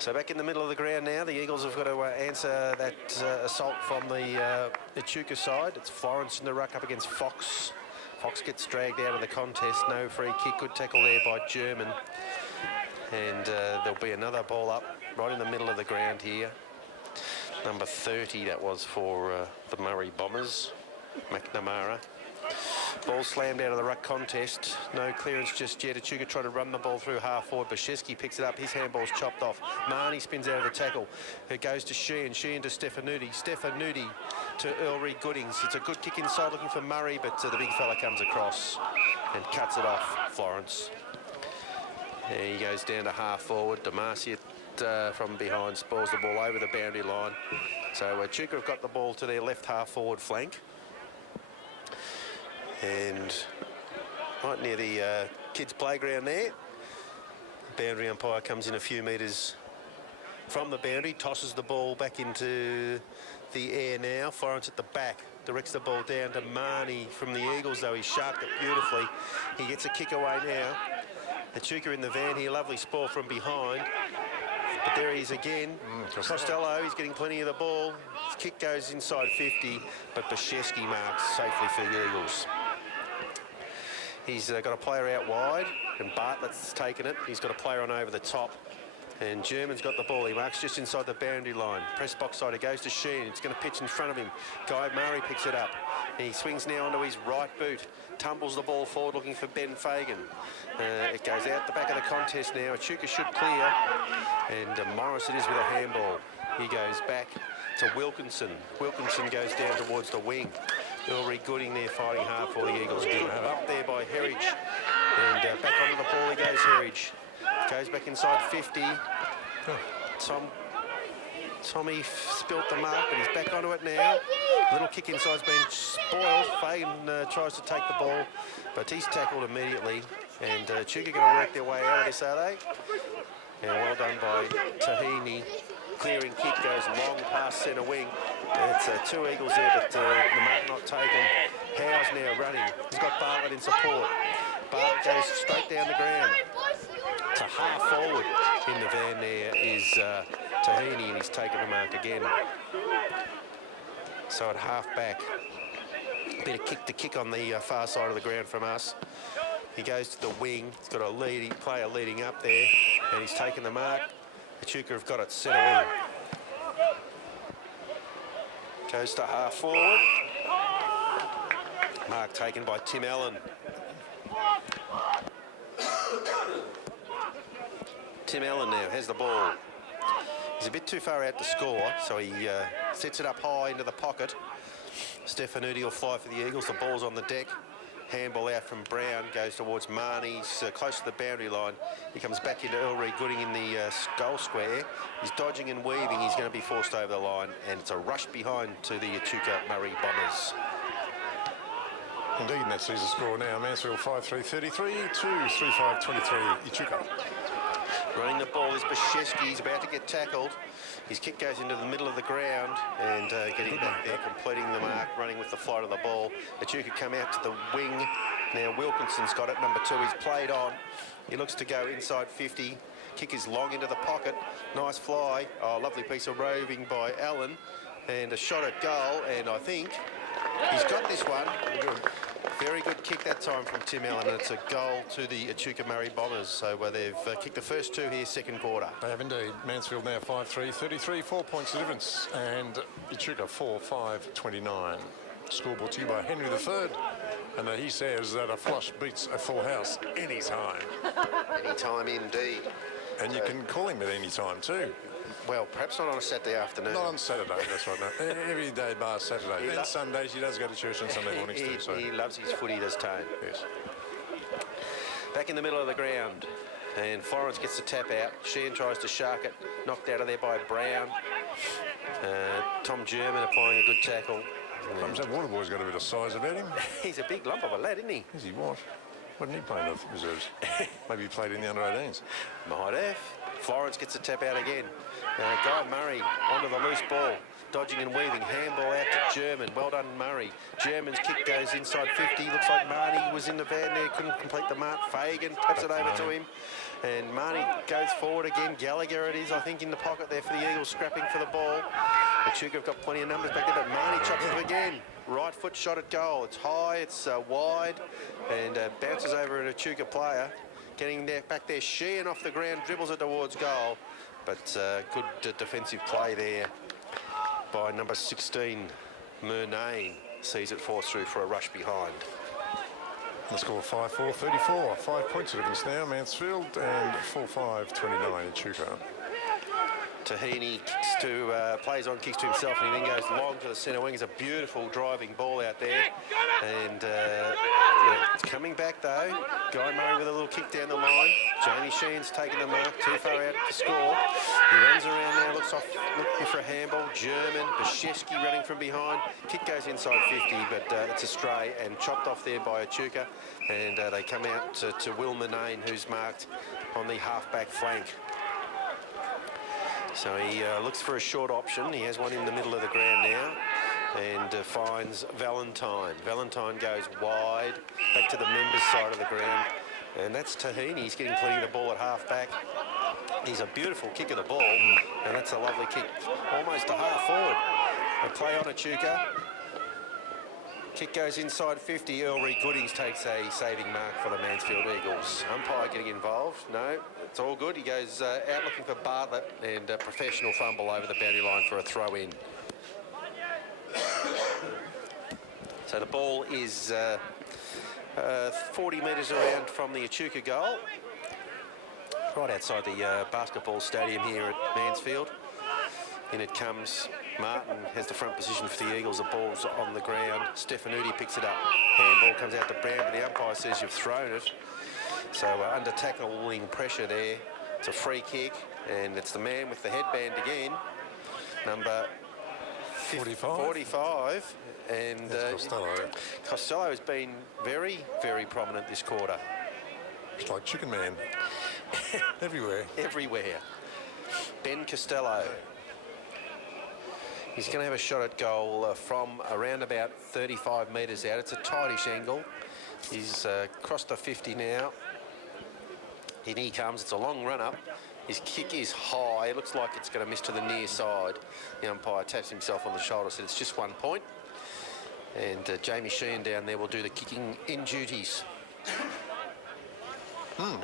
So back in the middle of the ground now, the Eagles have got to answer that assault from the Echuca side. It's Florence in the ruck up against Fox. Fox gets dragged out of the contest. No free kick. Good tackle there by German. And there'll be another ball up right in the middle of the ground here. Number 30, that was for the Murray Bombers, McNamara. Ball slammed out of the ruck contest. No clearance just yet. Echuca tried to run the ball through half forward. Bashevsky picks it up. His handball's chopped off. Marnie spins out of the tackle. It goes to Sheehan. Sheehan to Stefanuti. Stefanuti to Ulrich Goodings. It's a good kick inside looking for Murray, but the big fella comes across and cuts it off, Florence. And he goes down to half forward. Damasi from behind spoils the ball over the boundary line. So Echuca have got the ball to their left half forward flank. And right near the kids' playground there, the boundary umpire comes in a few metres from the boundary, tosses the ball back into the air now. Florence at the back, directs the ball down to Marnie from the Eagles, though he sharked it beautifully. He gets a kick away now. Echuca in the van here, lovely spoil from behind. But there he is again. Costello, he's getting plenty of the ball. His kick goes inside 50, but Bashevsky marks safely for the Eagles. He's got a player out wide, and Bartlett's taken it. He's got a player on over the top, and German's got the ball. He marks just inside the boundary line. Press box side, it goes to Sheen. It's going to pitch in front of him. Guy Murray picks it up. He swings now onto his right boot. Tumbles the ball forward looking for Ben Fagan. It goes out the back of the contest now. Echuca should clear. And Morris it is with a handball. He goes back to Wilkinson. Wilkinson goes down towards the wing. Ulrich Gooding there fighting hard for the Eagles. Good up there by Herridge. And back onto the ball he goes, Herridge. Goes back inside 50. Tommy spilt the mark, but he's back onto it now. Little kick inside's been spoiled. Fagan tries to take the ball, but he's tackled immediately. And Echuca going to work their way out of this, are they? And well done by Tahini. Clearing kick goes long past centre wing. It's 2 Eagles there, but the mark not taken. Howe's now running. He's got Bartlett in support. Bartlett goes straight down the ground. To half forward in the van there is Tahini, and he's taken the mark again. So at half back, bit of kick to kick on the far side of the ground from us. He goes to the wing. He's got a player leading up there, and he's taken the mark. Echuca have got it centre wing. Goes to half forward. Mark taken by Tim Allen. Tim Allen now has the ball. He's a bit too far out to score, so he sets it up high into the pocket. Stefanuti will fly for the Eagles. The ball's on the deck. Handball out from Brown, goes towards Marnie. He's close to the boundary line. He comes back into Ulrich Gooding in the goal square. He's dodging and weaving. He's going to be forced over the line, and it's a rush behind to the Echuca Murray Bombers. Indeed, and that sees the score now. Mansfield 5-3-33 to 3-5-23 Echuca. Running the ball is Bashevsky. He's about to get tackled. His kick goes into the middle of the ground and getting back there, completing the mark, running with the flight of the ball. Echuca come out to the wing. Now Wilkinson's got it, number 2. He's played on. He looks to go inside 50. Kick is long into the pocket. Nice fly. Oh, lovely piece of roving by Allen. And a shot at goal. And I think he's got this one. Very good kick that time from Tim Allen, and it's a goal to the Echuca Murray Bombers. So they've kicked the first 2 here, second quarter. They have indeed. Mansfield now 5-3-33, 4 points of difference, and Echuca 4-5-29. Score brought to you by Henry III, and he says that a flush beats a full house anytime. Anytime indeed. And you can call him at any time too. Well, perhaps not on a Saturday afternoon. Not on Saturday, that's right. No. Every day bar Saturday. And Sundays, he does go to church on Sunday mornings too. So. He loves his footy, does Tone. Yes. Back in the middle of the ground. And Florence gets the tap out. Sheehan tries to shark it. Knocked out of there by Brown. Tom German applying a good tackle. Comes that Waterboy's got a bit of size about him. He's a big lump of a lad, isn't he? Is he what? Why didn't he play in the reserves? Maybe he played in the under-18s. Might have. Florence gets the tap out again. Guy Murray onto the loose ball. Dodging and weaving. Handball out to German. Well done, Murray. German's kick goes inside 50. Looks like Marnie was in the van there. Couldn't complete the mark. Fagan taps it over to him. And Marnie goes forward again. Gallagher it is, I think, in the pocket there for the Eagles, scrapping for the ball. Echuca have got plenty of numbers back there, but Marnie chops it again. Right foot shot at goal. It's high, it's wide, and bounces over an Echuca player. Getting there, back there, Sheehan off the ground, dribbles it towards goal. But good defensive play there by number 16, Murnane. Sees it force through for a rush behind. The score 5-4-34. 5 points of difference now, Mansfield, and 4-5-29 Echuca. Tahini plays on, kicks to himself, and he then goes long to the centre wing. It's a beautiful driving ball out there. And it's coming back, though. Guy Murray with a little kick down the line. Jamie Sheehan's taking the mark, too far out to score. He runs around now, looking for a handball. German, Bashevsky running from behind. Kick goes inside 50, but it's a stray and chopped off there by Echuca. And they come out to Will Murnane, who's marked on the half-back flank. So he looks for a short option. He has one in the middle of the ground now and finds Valentine. Valentine goes wide, back to the members' side of the ground. And that's Tahini. He's getting plenty of the ball at half-back. He's a beautiful kick of the ball, and that's a lovely kick, almost a half forward. A play on Echuca. Kick goes inside 50. Elrie Goodings takes a saving mark for the Mansfield Eagles. Umpire getting involved. No, it's all good. He goes out looking for Bartlett, and a professional fumble over the boundary line for a throw-in. So the ball is 40 metres around from the Echuca goal. Right outside the basketball stadium here at Mansfield. In it comes Martin, has the front position for the Eagles. The ball's on the ground. Stefanuti picks it up. Handball comes out to Brown, but the umpire says you've thrown it. So under tackling pressure there. It's a free kick, and it's the man with the headband again, number 45. And Costello. Costello has been very, very prominent this quarter. It's like Chicken Man. Everywhere. Everywhere. Ben Costello. He's going to have a shot at goal from around about 35 metres out. It's a tightish angle. He's crossed the 50 now. In he comes. It's a long run-up. His kick is high. It looks like it's going to miss to the near side. The umpire taps himself on the shoulder, said it's just 1 point. And Jamie Sheehan down there will do the kicking in duties.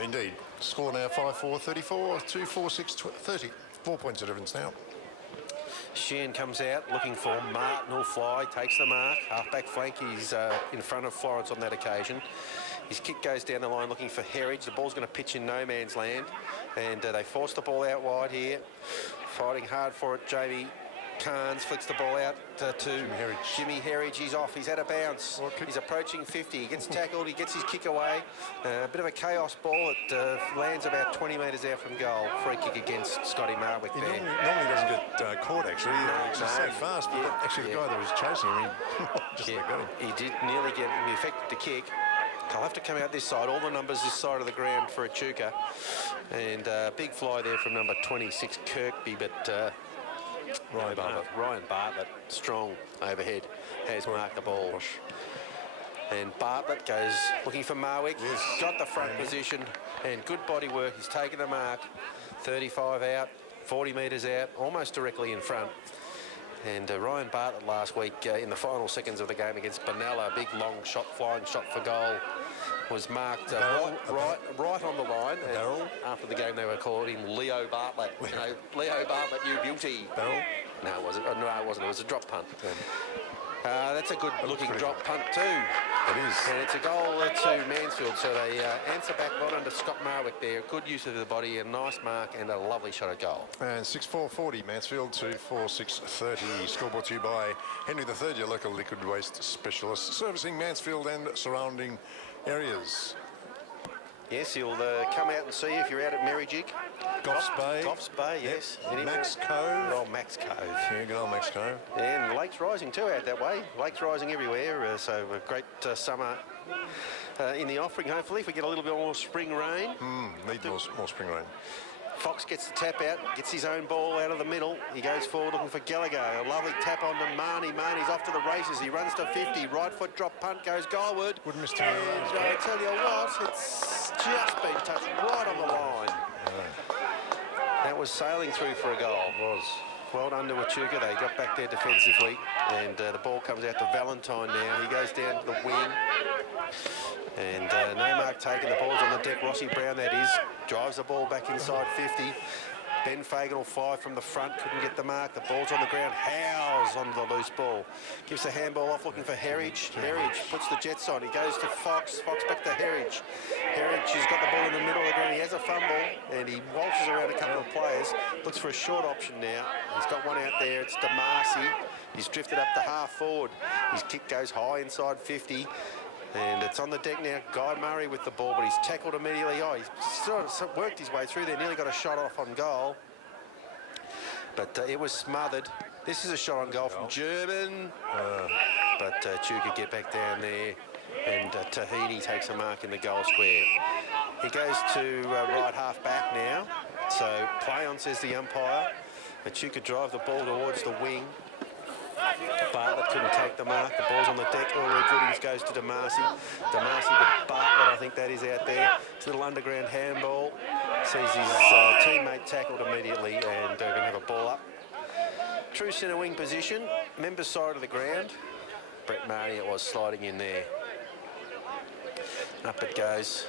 Indeed. Score now 5-4-34, 2-4-6-30. 4 points of difference now. Sheehan comes out looking for Martin, who'll fly, takes the mark. Half-back flank, he's in front of Florence on that occasion. His kick goes down the line looking for Herridge. The ball's going to pitch in no man's land. And they force the ball out wide here. Fighting hard for it, Jamie Carnes flicks the ball out to Jimmy Herridge. He's off. He's out of bounds. He's approaching 50. He gets tackled. He gets his kick away. A bit of a chaos ball. It lands about 20 metres out from goal. Free kick against Scotty Marwick there. Normally doesn't get caught, actually. He's so fast. But actually, the guy that was chasing him, he just got him. He did nearly get him. He affected the kick. They'll have to come out this side. All the numbers this side of the ground for Echuca. And big fly there from number 26, Kirkby, but... Ryan Bartlett, strong overhead, has marked the ball. And Bartlett goes looking for Marwick. He's got the front position and good body work. He's taken the mark. 35 out, 40 metres out, almost directly in front. And Ryan Bartlett last week in the final seconds of the game against Benalla, a big long shot, flying shot for goal, was marked right on the line. And after the game, they were calling him Leo Bartlett. You know, Leo Bartlett, you beauty. No, it wasn't. No, it wasn't. It was a drop punt. That's a good-looking drop punt too. It is. And it's a goal to Mansfield. So they answer back well under Scott Marwick there. Good use of the body, a nice mark, and a lovely shot at goal. And 6-4-40 Mansfield to 4-6-30. Score brought to you by Henry III, your local liquid waste specialist, servicing Mansfield and surrounding areas. Yes, he'll come out and see you if you're out at Merrijig. Goffs Bay. Goffs Bay, yes. Max Cove. Oh, Max Cove. Yeah, good old Max Cove. And the lake's rising too out that way. Lake's rising everywhere, so a great summer in the offering, hopefully, if we get a little bit more spring rain. Need more spring rain. Fox gets the tap out, gets his own ball out of the middle. He goes forward looking for Gallagher. A lovely tap on to Marnie. Marnie's off to the races. He runs to 50. Right foot drop punt goes goalward. Wouldn't miss two. And I tell you what, it's just been touched right on the line. That was sailing through for a goal. It was. Well done to Echuca. They got back there defensively. And the ball comes out to Valentine now. He goes down to the wing. And no mark taken. The ball's on the deck. Rossi Brown, that is. Drives the ball back inside 50. Ben Fagan will fire from the front. Couldn't get the mark. The ball's on the ground. Howes onto the loose ball. Gives the handball off looking for Herridge. Herridge puts the Jets on. He goes to Fox. Fox back to Herridge. Herridge has got the ball in the middle of the ground. He has a fumble and he waltzes around a couple of players. Looks for a short option now. He's got one out there. It's DeMarcy. He's drifted up to half forward. His kick goes high inside 50. And it's on the deck now. Guy Murray with the ball, but he's tackled immediately. Oh, he's sort of worked his way through there. Nearly got a shot off on goal. But it was smothered. This is a shot on goal from German. But Echuca get back down there. And Tahiti takes a mark in the goal square. He goes to right half back now. So play on, says the umpire. Echuca drive the ball towards the wing. Bartlett couldn't take the mark. The ball's on the deck. Ulrich Goodings goes to DeMarcy. DeMarcy to Bartlett, I think that is out there. It's a little underground handball. Sees his teammate tackled immediately, and they're going to have a ball up. True centre wing position. Members side of the ground. Brett Marnie, it was sliding in there. Up it goes.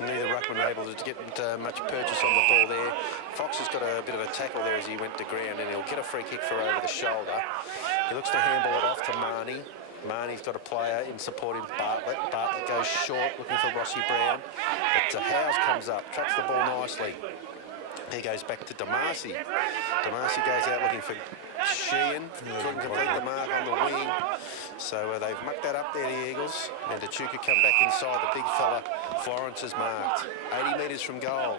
Neither ruckman able to get much purchase on the ball there. Fox has got a bit of a tackle there as he went to ground, and he'll get a free kick for over the shoulder. He looks to handball it off to Marnie. Marnie's got a player in support of Bartlett. Bartlett goes short, looking for Rossi Brown. But Howes comes up, tracks the ball nicely. He goes back to DeMarcy. DeMarcy goes out looking for Sheehan. Couldn't complete the mark on the wing. So they've mucked that up there, the Eagles. And Echuca come back inside. The big fella, Florence, is marked. 80 metres from goal.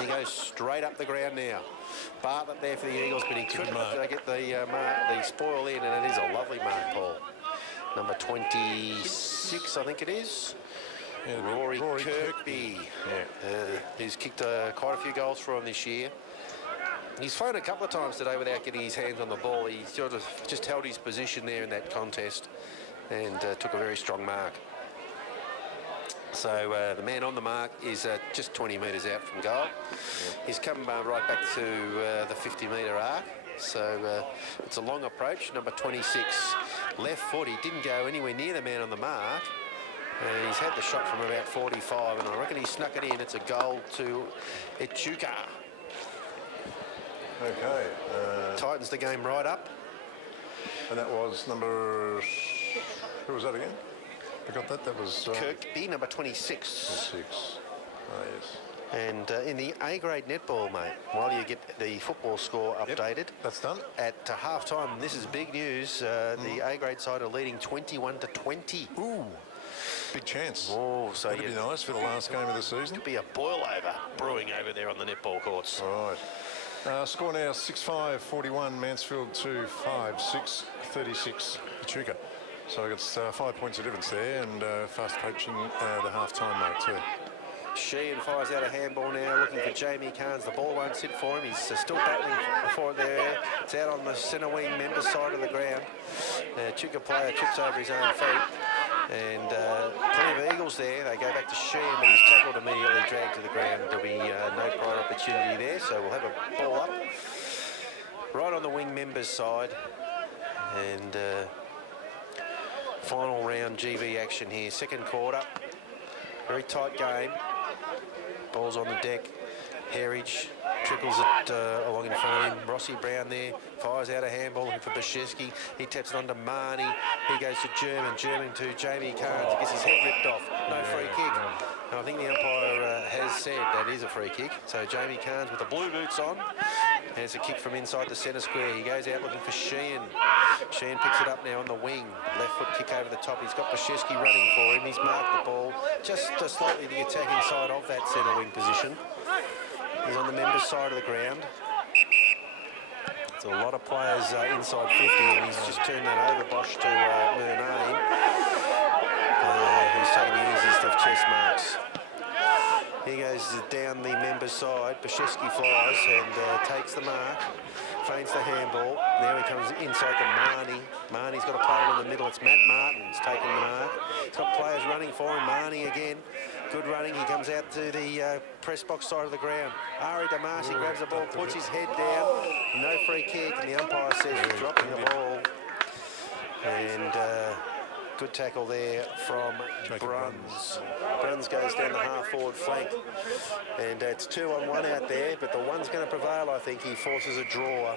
He goes straight up the ground now. Bartlett there for the Eagles, but he couldn't get the spoil in, and it is a lovely mark, Paul. Number 26, I think it is. Yeah, Rory Kirkby. He's kicked quite a few goals for him this year. He's thrown a couple of times today without getting his hands on the ball. He sort of just held his position there in that contest and took a very strong mark. So the man on the mark is just 20 metres out from goal. He's come right back to the 50-metre arc. So it's a long approach. Number 26, left foot. He didn't go anywhere near the man on the mark. He's had the shot from about 45, and I reckon he snuck it in. It's a goal to Echuca. Okay. Tightens the game right up. And that was number... Who was that again? I got that. That was... Kirkby, number 26. 26. Oh, yes. And in the A-grade netball, mate, while you get the football score updated, That's done. at half-time, this is big news, the A-grade side are leading 21-20. Ooh, big chance. Oh, so That'd be nice for the last game of the season. could be a boil-over brewing over there on the netball courts. All right. Score now 6-5-41, Mansfield to 5-6, 36, Echuca. So we've got 5 points of difference there, and fast approaching the half-time mark too. Sheehan fires out a handball now, looking for Jamie Carnes. The ball won't sit for him. He's still battling for it there. It's out on the centre wing member side of the ground. Echuca player trips over his own feet. And plenty of Eagles there. They go back to Sheehan, but he's tackled immediately, dragged to the ground. There'll be no prior opportunity there, so we'll have a ball up. Right on the wing members side. And final round GV action here. Second quarter. Very tight game. Ball's on the deck. Herridge trickles it along in front of him. Rossi Brown there fires out a handball looking for Bashevsky. He taps it on to Marnie. He goes to German. German to Jamie Carnes. He gets his head ripped off. No free kick. And I think the umpire has said that is a free kick. So Jamie Carnes with the blue boots on has a kick from inside the centre square. He goes out looking for Sheehan. Sheehan picks it up now on the wing. Left foot kick over the top. He's got Bashevsky running for him. He's marked the ball just slightly the attacking side of that centre wing position. He's on the members' side of the ground. There's a lot of players inside 50, and he's just turned that over, Bosch, to Murnane, who's taking the easiest of chest marks. He goes down the members' side. Bashevsky flies and takes the mark, feints the handball. Now he comes inside to Marnie. Marnie's got a player in the middle. It's Matt Martin's taking the mark. He's got players running for him. Marnie again. Good running. He comes out to the press box side of the ground. Ari Damasi grabs the ball, puts his head down. No free kick, and the umpire says he's dropping the ball. And good tackle there from Bruns. Bruns goes down the half-forward flank. And it's 2-on-1 out there, but the one's going to prevail, I think. He forces a draw.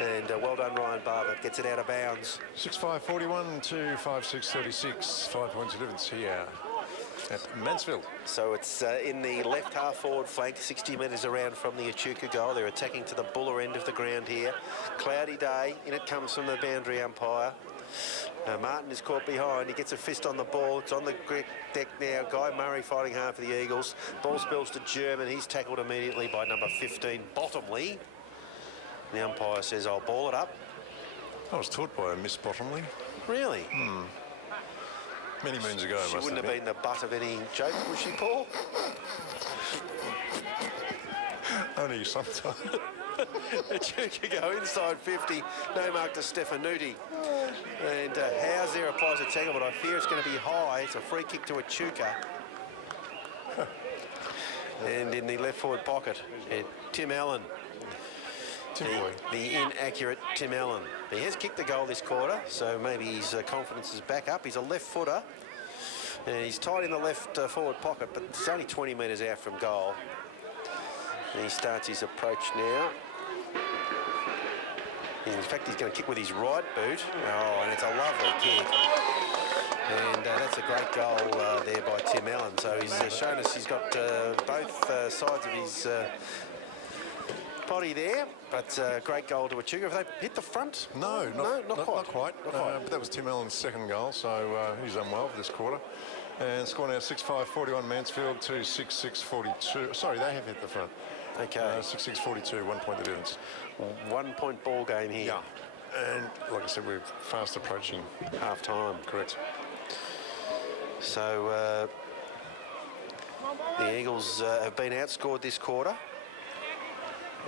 And well done, Ryan Bartlett. Gets it out of bounds. 6-5-41 to 5-6-36. 5 points of difference here at Mansfield. So it's in the left half-forward flank, 60 metres around from the Echuca goal. They're attacking to the Buller end of the ground here. Cloudy day. In it comes from the boundary umpire. Martin is caught behind. He gets a fist on the ball. It's on the deck now. Guy Murray fighting hard for the Eagles. Ball spills to German. He's tackled immediately by number 15, Bottomley. The umpire says, I'll ball it up. I was taught by a Miss Bottomley. Really? Many moons ago, She wouldn't have been the butt of any joke, was she, Paul? Only sometime. Echuca go inside 50. No mark to Stefanuti. And Hauser applies a tackle, but I fear it's going to be high. It's a free kick to Echuca. And in the left forward pocket, Tim Allen. The inaccurate Tim Allen. He has kicked the goal this quarter, so maybe his confidence is back up. He's a left footer. And he's tight in the left forward pocket, but it's only 20 metres out from goal. And he starts his approach now. In fact, he's going to kick with his right boot. Oh, and it's a lovely kick. And that's a great goal there by Tim Allen. So he's shown us he's got both sides of his body there. But great goal to Echuca. Have they hit the front? No, not quite. Not quite. But that was Tim Allen's second goal, so he's done well for this quarter. And score now 6-5-41 Mansfield to 6-6-42. Sorry, they have hit the front. Okay. 6-6-42, 1 point the difference. 1 point ball game here. Yeah. And like I said, we're fast approaching half time. Correct. So the Eagles have been outscored this quarter.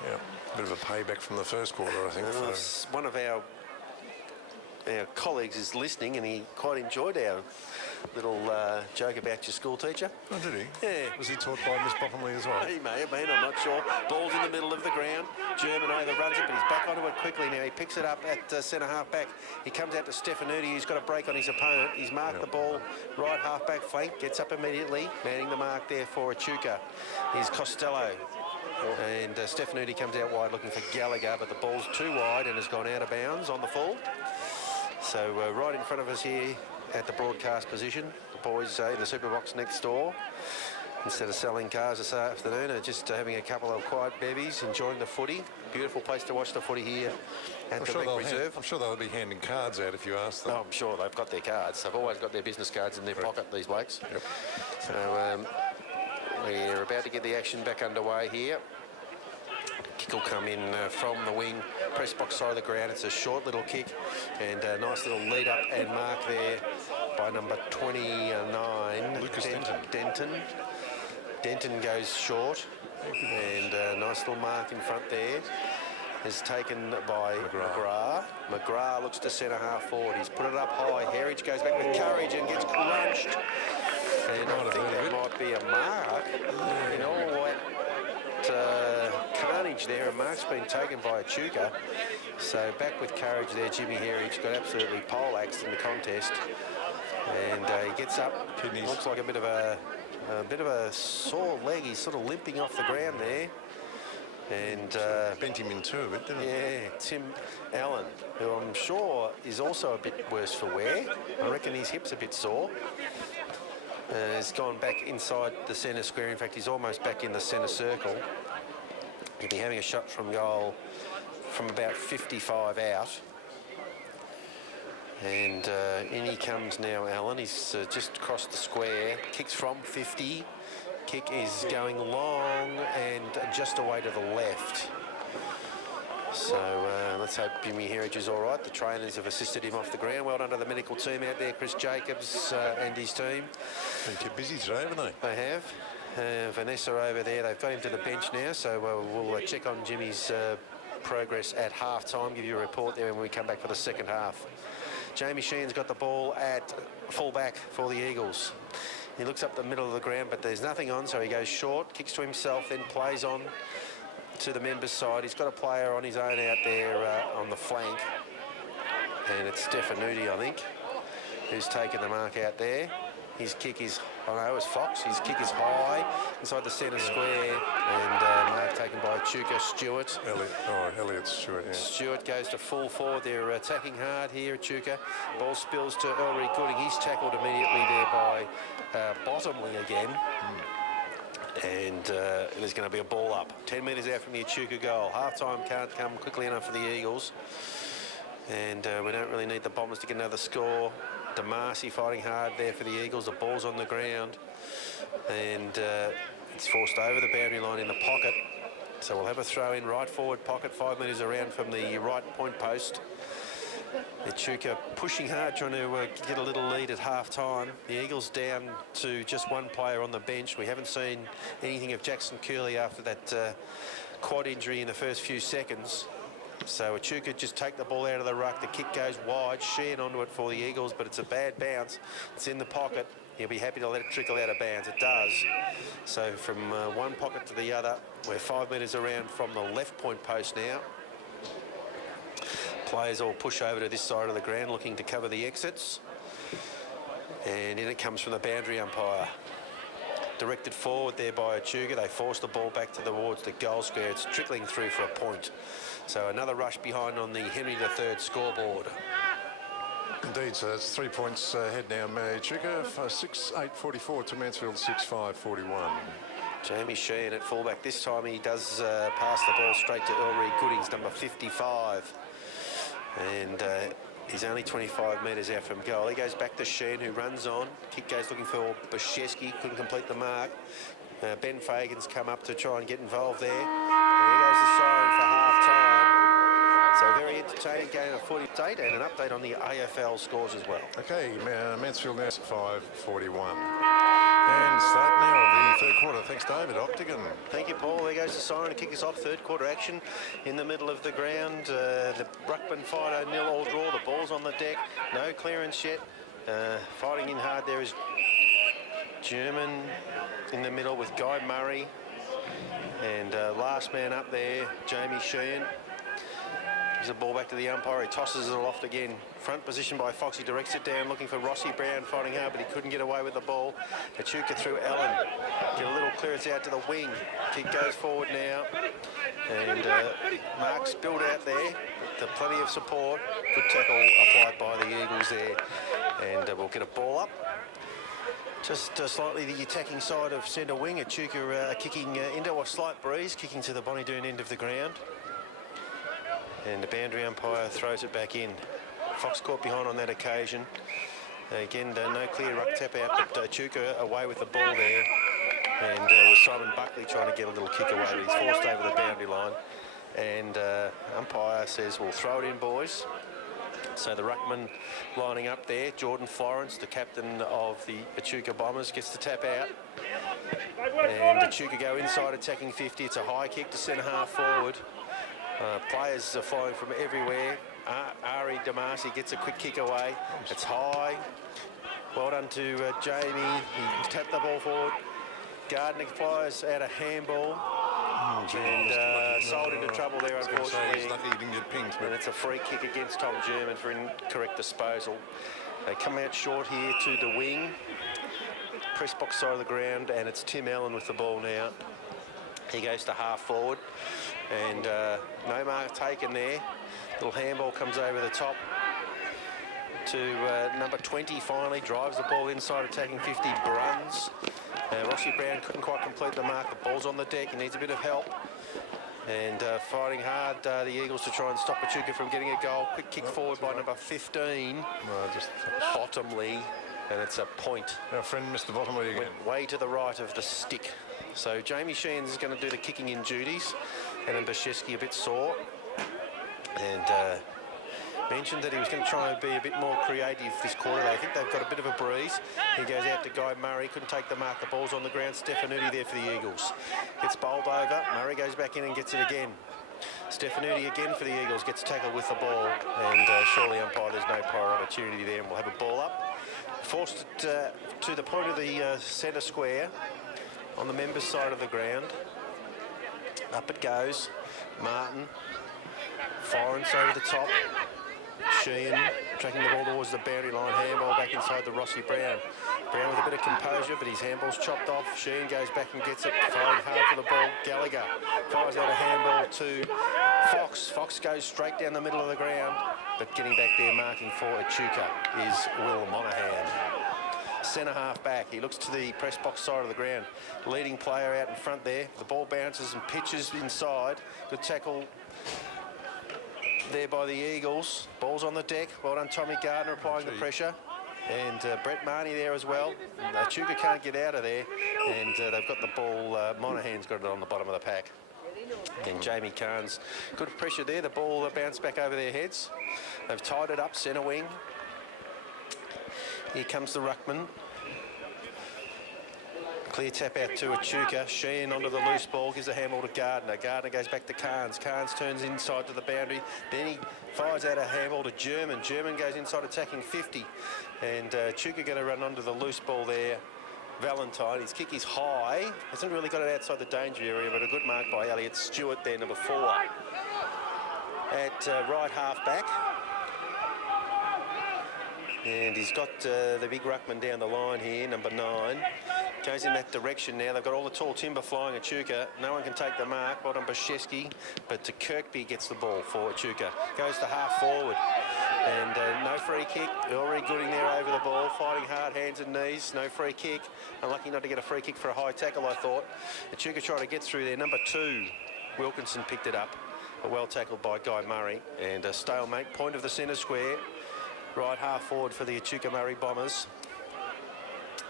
Yeah, a bit of a payback from the first quarter, I think. One of our colleagues is listening, and he quite enjoyed our little joke about your school teacher. Oh, did he? Yeah. Was he taught by Miss Bottomley as well? He may have been, I'm not sure. Ball's in the middle of the ground. German overruns it, but he's back onto it quickly now. He picks it up at centre half back. He comes out to Stefanuti, who's got a break on his opponent. He's marked the ball right half back flank, gets up immediately, manning the mark there for Echuca. Here's Costello. And Stefanuti comes out wide looking for Gallagher, but the ball's too wide and has gone out of bounds on the full. So right in front of us here at the broadcast position, the boys in the super box next door. instead of selling cars this afternoon, are just having a couple of quiet bevies, enjoying the footy. Beautiful place to watch the footy here at the Link Reserve. I'm sure they'll be handing cards out if you ask them. Oh, I'm sure they've got their cards. They've always got their business cards in their pocket, these blokes. Yep. So we're about to get the action back underway here. Kick will come in from the wing, press box side of the ground. It's a short little kick and a nice little lead up and mark there by number 29, Lucas Denton. Denton goes short and a nice little mark in front there is taken by McGrath. McGrath looks to centre half forward. He's put it up high. Heritage goes back with courage and gets crunched. And I think that might be a mark. In all that carnage there, a mark's been taken by Echuca. So back with courage there, Jimmy Heritage got absolutely poleaxed in the contest. And he gets up. Kidneys. Looks like a bit of a sore leg. He's sort of limping off the ground there. And bent him in two a bit, didn't it? yeah, Tim Allen, who I'm sure is also a bit worse for wear. I reckon his hip's a bit sore. He's gone back inside the centre square. In fact, he's almost back in the centre circle. He'll be having a shot from goal from about 55 out. And in he comes now, Allen. He's just crossed the square. Kicks from 50. Kick is going long and just away to the left. So let's hope Jimmy Heritage is all right. The trainers have assisted him off the ground. Well done to the medical team out there, Chris Jacobs and his team. Been kept busy today, haven't they? They have. Vanessa over there, they've got him to the bench now, so we'll check on Jimmy's progress at half-time, give you a report there when we come back for the second half. Jamie Sheehan's got the ball at full-back for the Eagles. He looks up the middle of the ground, but there's nothing on, so he goes short, kicks to himself, then plays on to the members' side. He's got a player on his own out there on the flank, and it's Stefanuti, I think, who's taken the mark out there. His kick is, oh no, it was Fox. His kick is high inside the centre square, and mark taken by Echuca. Stewart. Elliot Stewart, yeah. Stewart goes to full forward. They're attacking hard here, Echuca. Ball spills to Ellery Gooding. He's tackled immediately there by Bottomley again. And there's going to be a ball up. 10 metres out from the Echuca goal. Half-time can't come quickly enough for the Eagles. And we don't really need the Bombers to get another score. DeMarcy fighting hard there for the Eagles. The ball's on the ground. And it's forced over the boundary line in the pocket. So we'll have a throw in right forward pocket, 5 metres around from the right point post. Echuca pushing hard, trying to get a little lead at half-time. The Eagles down to just one player on the bench. We haven't seen anything of Jackson Curley after that quad injury in the first few seconds. So Echuca just take the ball out of the ruck. The kick goes wide. Sheehan onto it for the Eagles, but it's a bad bounce. It's in the pocket. He'll be happy to let it trickle out of bounds. It does. So from one pocket to the other, we're 5 metres around from the left point post now. Players all push over to this side of the ground looking to cover the exits. And in it comes from the boundary umpire. Directed forward there by Echuca. They force the ball back towards the goal square. It's trickling through for a point. So another rush behind on the Henry III scoreboard. Indeed, so that's 3 points ahead now. Echuca 6-8-44 to Mansfield 6-5-41. Jamie Sheehan at fullback. This time he does pass the ball straight to Ellery Goodings, number 55. And he's only 25 metres out from goal. He goes back to Sheehan, who runs on. Kick goes looking for Bashevsky, couldn't complete the mark. Ben Fagan's come up to try and get involved there. And there goes the siren for half-time. So a very entertaining game of footy update and an update on the AFL scores as well. Okay, Mansfield now 5-41. And start now of the third quarter. Thanks, David. Octagon. Thank you, Paul. There goes the siren to kick us off. Third quarter action in the middle of the ground. The Bruckman fight 0-0 all draw. The ball's on the deck. No clearance yet. Fighting in hard there is German in the middle with Guy Murray. And last man up there, Jamie Sheehan. Gives the ball back to the umpire. He tosses it aloft again. Front position by Fox. He directs it down, looking for Rossi Brown, fighting hard, but he couldn't get away with the ball. Echuca through Allen. Get a little clearance out to the wing. Kick goes forward now. And Mark's built out there. With plenty of support. Good tackle applied by the Eagles there. And we'll get a ball up. Just slightly the attacking side of centre wing. Echuca kicking into a slight breeze, kicking to the Bonnie-Doon end of the ground. And the boundary umpire throws it back in. Fox caught behind on that occasion. Again, no clear ruck tap out, but Echuca away with the ball there. And was Simon Buckley trying to get a little kick away, but he's forced over the boundary line. And umpire says, we'll throw it in, boys. So the ruckman lining up there, Jordan Florence, the captain of the Echuca Bombers, gets the tap out. And Echuca go inside attacking 50. It's a high kick to centre half forward. Players are flying from everywhere. Ari Damasi gets a quick kick away. It's high. Well done to Jamie. He tapped the ball forward. Gardner flies out a handball. And sold into trouble there, unfortunately. He's lucky he didn't get pinged. And it's a free kick against Tom German for incorrect disposal. They come out short here to the wing. Press box side of the ground, and it's Tim Allen with the ball now. He goes to half forward, and no mark taken there. Little handball comes over the top to number 20, finally drives the ball inside attacking 50, Bruns. Rossi Brown couldn't quite complete the mark. The ball's on the deck. He needs a bit of help. And fighting hard, the Eagles, to try and stop Echuca from getting a goal. Quick kick forward by number 15. Bottomley, and it's a point. Our friend Mr. Bottomley again. Went way to the right of the stick. So Jamie Sheehan's is going to do the kicking in duties. And then Bashevsky a bit sore. And mentioned that he was going to try and be a bit more creative this quarter. I think they've got a bit of a breeze. He goes out to Guy Murray, couldn't take the mark. The ball's on the ground. Stefanuti there for the Eagles. Gets bowled over. Murray goes back in and gets it again. Stefanuti again for the Eagles, gets tackled with the ball. And surely umpire, there's no prior opportunity there, and we'll have a ball up. Forced it to the point of the centre square on the members' side of the ground. Up it goes. Martin. Florence over the top. Sheehan tracking the ball towards the boundary line. Handball back inside the Rossi Brown. Brown with a bit of composure, but his handball's chopped off. Sheehan goes back and gets it, firing hard for the ball. Gallagher fires out a handball to Fox. Fox goes straight down the middle of the ground, but getting back there marking for Echuca is Will Monaghan. Centre half back. He looks to the press box side of the ground. Leading player out in front there. The ball bounces and pitches inside. Good tackle there by the Eagles. Ball's on the deck. Well done, Tommy Gardner applying the pressure. And Brett Marnie there as well. Echuca can't get out of there. And they've got the ball. Monaghan's got it on the bottom of the pack. And Jamie Carnes, good pressure there. The ball bounced back over their heads. They've tied it up, centre wing. Here comes the ruckman. Clear tap out to Echuca. Sheehan onto the loose ball, gives a handball to Gardner. Gardner goes back to Carnes. Carnes turns inside to the boundary. Then he fires out a handball to German. German goes inside attacking 50. And Echuca going to run onto the loose ball there. Valentine, his kick is high. Hasn't really got it outside the danger area, but a good mark by Elliot Stewart there, number 4. At right half back. And he's got the big ruckman down the line here, number 9. Goes in that direction now. They've got all the tall timber flying Echuca. No one can take the mark. Well done, Bashevsky. But Kirkby gets the ball for Echuca. Goes to half forward. And no free kick. Already Gooding there over the ball. Fighting hard, hands and knees. No free kick. Unlucky not to get a free kick for a high tackle, I thought. Echuca trying to get through there. Number 2, Wilkinson picked it up. But well tackled by Guy Murray. And a stalemate. Point of the centre square. Right half forward for the Echuca Murray Bombers.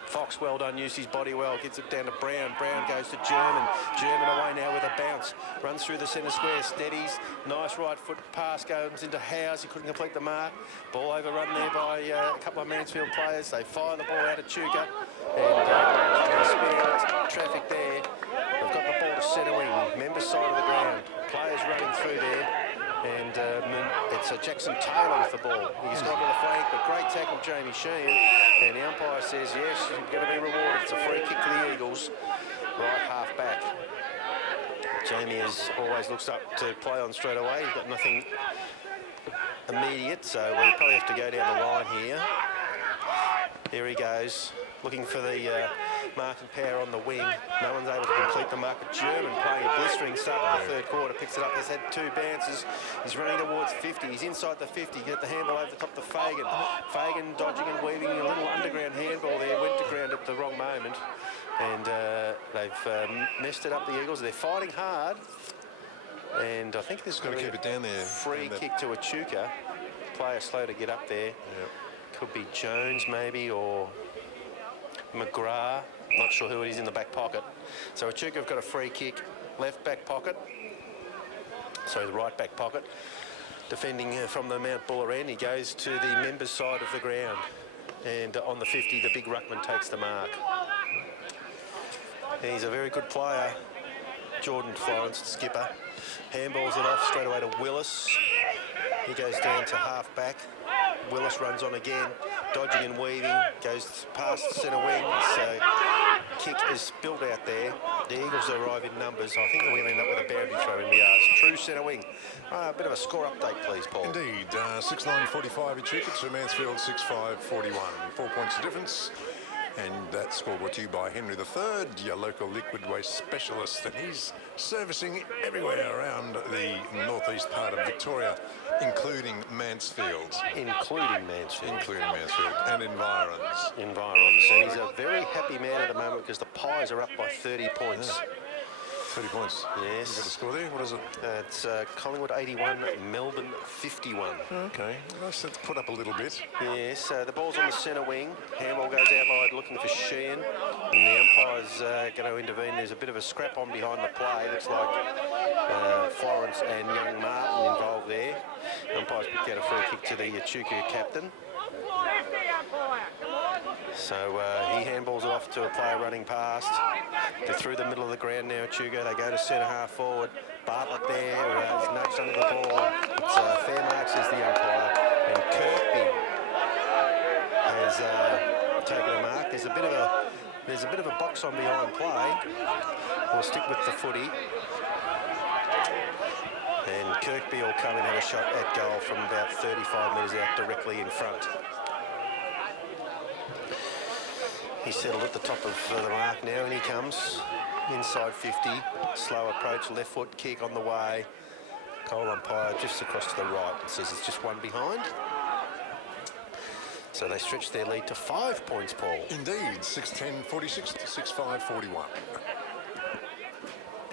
Fox, well done, used his body well, gets it down to Brown. Brown goes to German. German away now with a bounce. Runs through the centre square, steadies. Nice right foot pass goes into Howes. He couldn't complete the mark. Ball overrun there by a couple of Mansfield players. They fire the ball out at Echuca. And spin out traffic there. They've got the ball to centre wing. Members side of the ground. Players running through there. And it's Jackson Taylor with the ball. He's gone to the flank, but great tackle, Jamie Sheehan. And the umpire says, yes, you're going to be rewarded. It's a free kick for the Eagles. Right half back. Jamie always looks up to play on straight away. He's got nothing immediate, so we'll probably have to go down the line here. Here he goes, looking for the marking power on the wing. No one's able to complete the mark. German playing a blistering start in the third quarter. Picks it up, has had 2 bounces. He's running towards 50. He's inside the 50. Get the handball over the top to Fagan. Fagan dodging and weaving a little underground handball there. Went to ground. It at the wrong moment, and they've messed it up, the Eagles. They're fighting hard, and I think there's got to keep it down there. Free kick to Echuca. Player slow to get up there. Yep. Could be Jones maybe, or McGrath. Not sure who it is in the back pocket. So Echuca have got a free kick, left back pocket. Sorry, the right back pocket. Defending from the Mount Buller end, he goes to the members' side of the ground. And on the 50, the big ruckman takes the mark. He's a very good player, Jordan Florence, skipper. Handballs it off straight away to Willis. He goes down to half back. Willis runs on again, dodging and weaving, goes past centre wing. So kick is built out there. The Eagles arrive in numbers. I think we're going to end up with a boundary throw in the yards. True centre wing. A bit of a score update, please, Paul. Indeed. 6-9-45 Echuca to Mansfield 6-5-41. 4 points of difference. And that score brought to you by Henry III, your local liquid waste specialist. And he's servicing everywhere around the northeast part of Victoria, including Mansfield. Including Mansfield. Including Mansfield and environs. Environs. And he's a very happy man at the moment because the Pies are up by 30 points. Yeah. 30 points. Yes. You got the score there? What is it? It's Collingwood 81, Melbourne 51. Okay. Nice to put up a little bit. Yes, the ball's on the centre wing. Handball goes out wide looking for Sheehan. And the umpire's going to intervene. There's a bit of a scrap on behind the play. Looks like Florence and young Martin involved there. Umpire's picked out a free kick to the Echuca captain. So he handballs it off to a player running past. They're through the middle of the ground now, Echuca. They go to centre half forward. Bartlett there is nudged under the ball. It's fair marks, says the umpire. And Kirkby has taken a mark. There's a bit of a box on behind play. We'll stick with the footy. And Kirkby will come and have a shot at goal from about 35 metres out directly in front. He's settled at the top of the mark now, and he comes inside 50. Slow approach, left foot kick on the way. Goal umpire just across to the right. It says it's just one behind. So they stretch their lead to 5 points, Paul. Indeed, 6-10-46 to 6-5-41.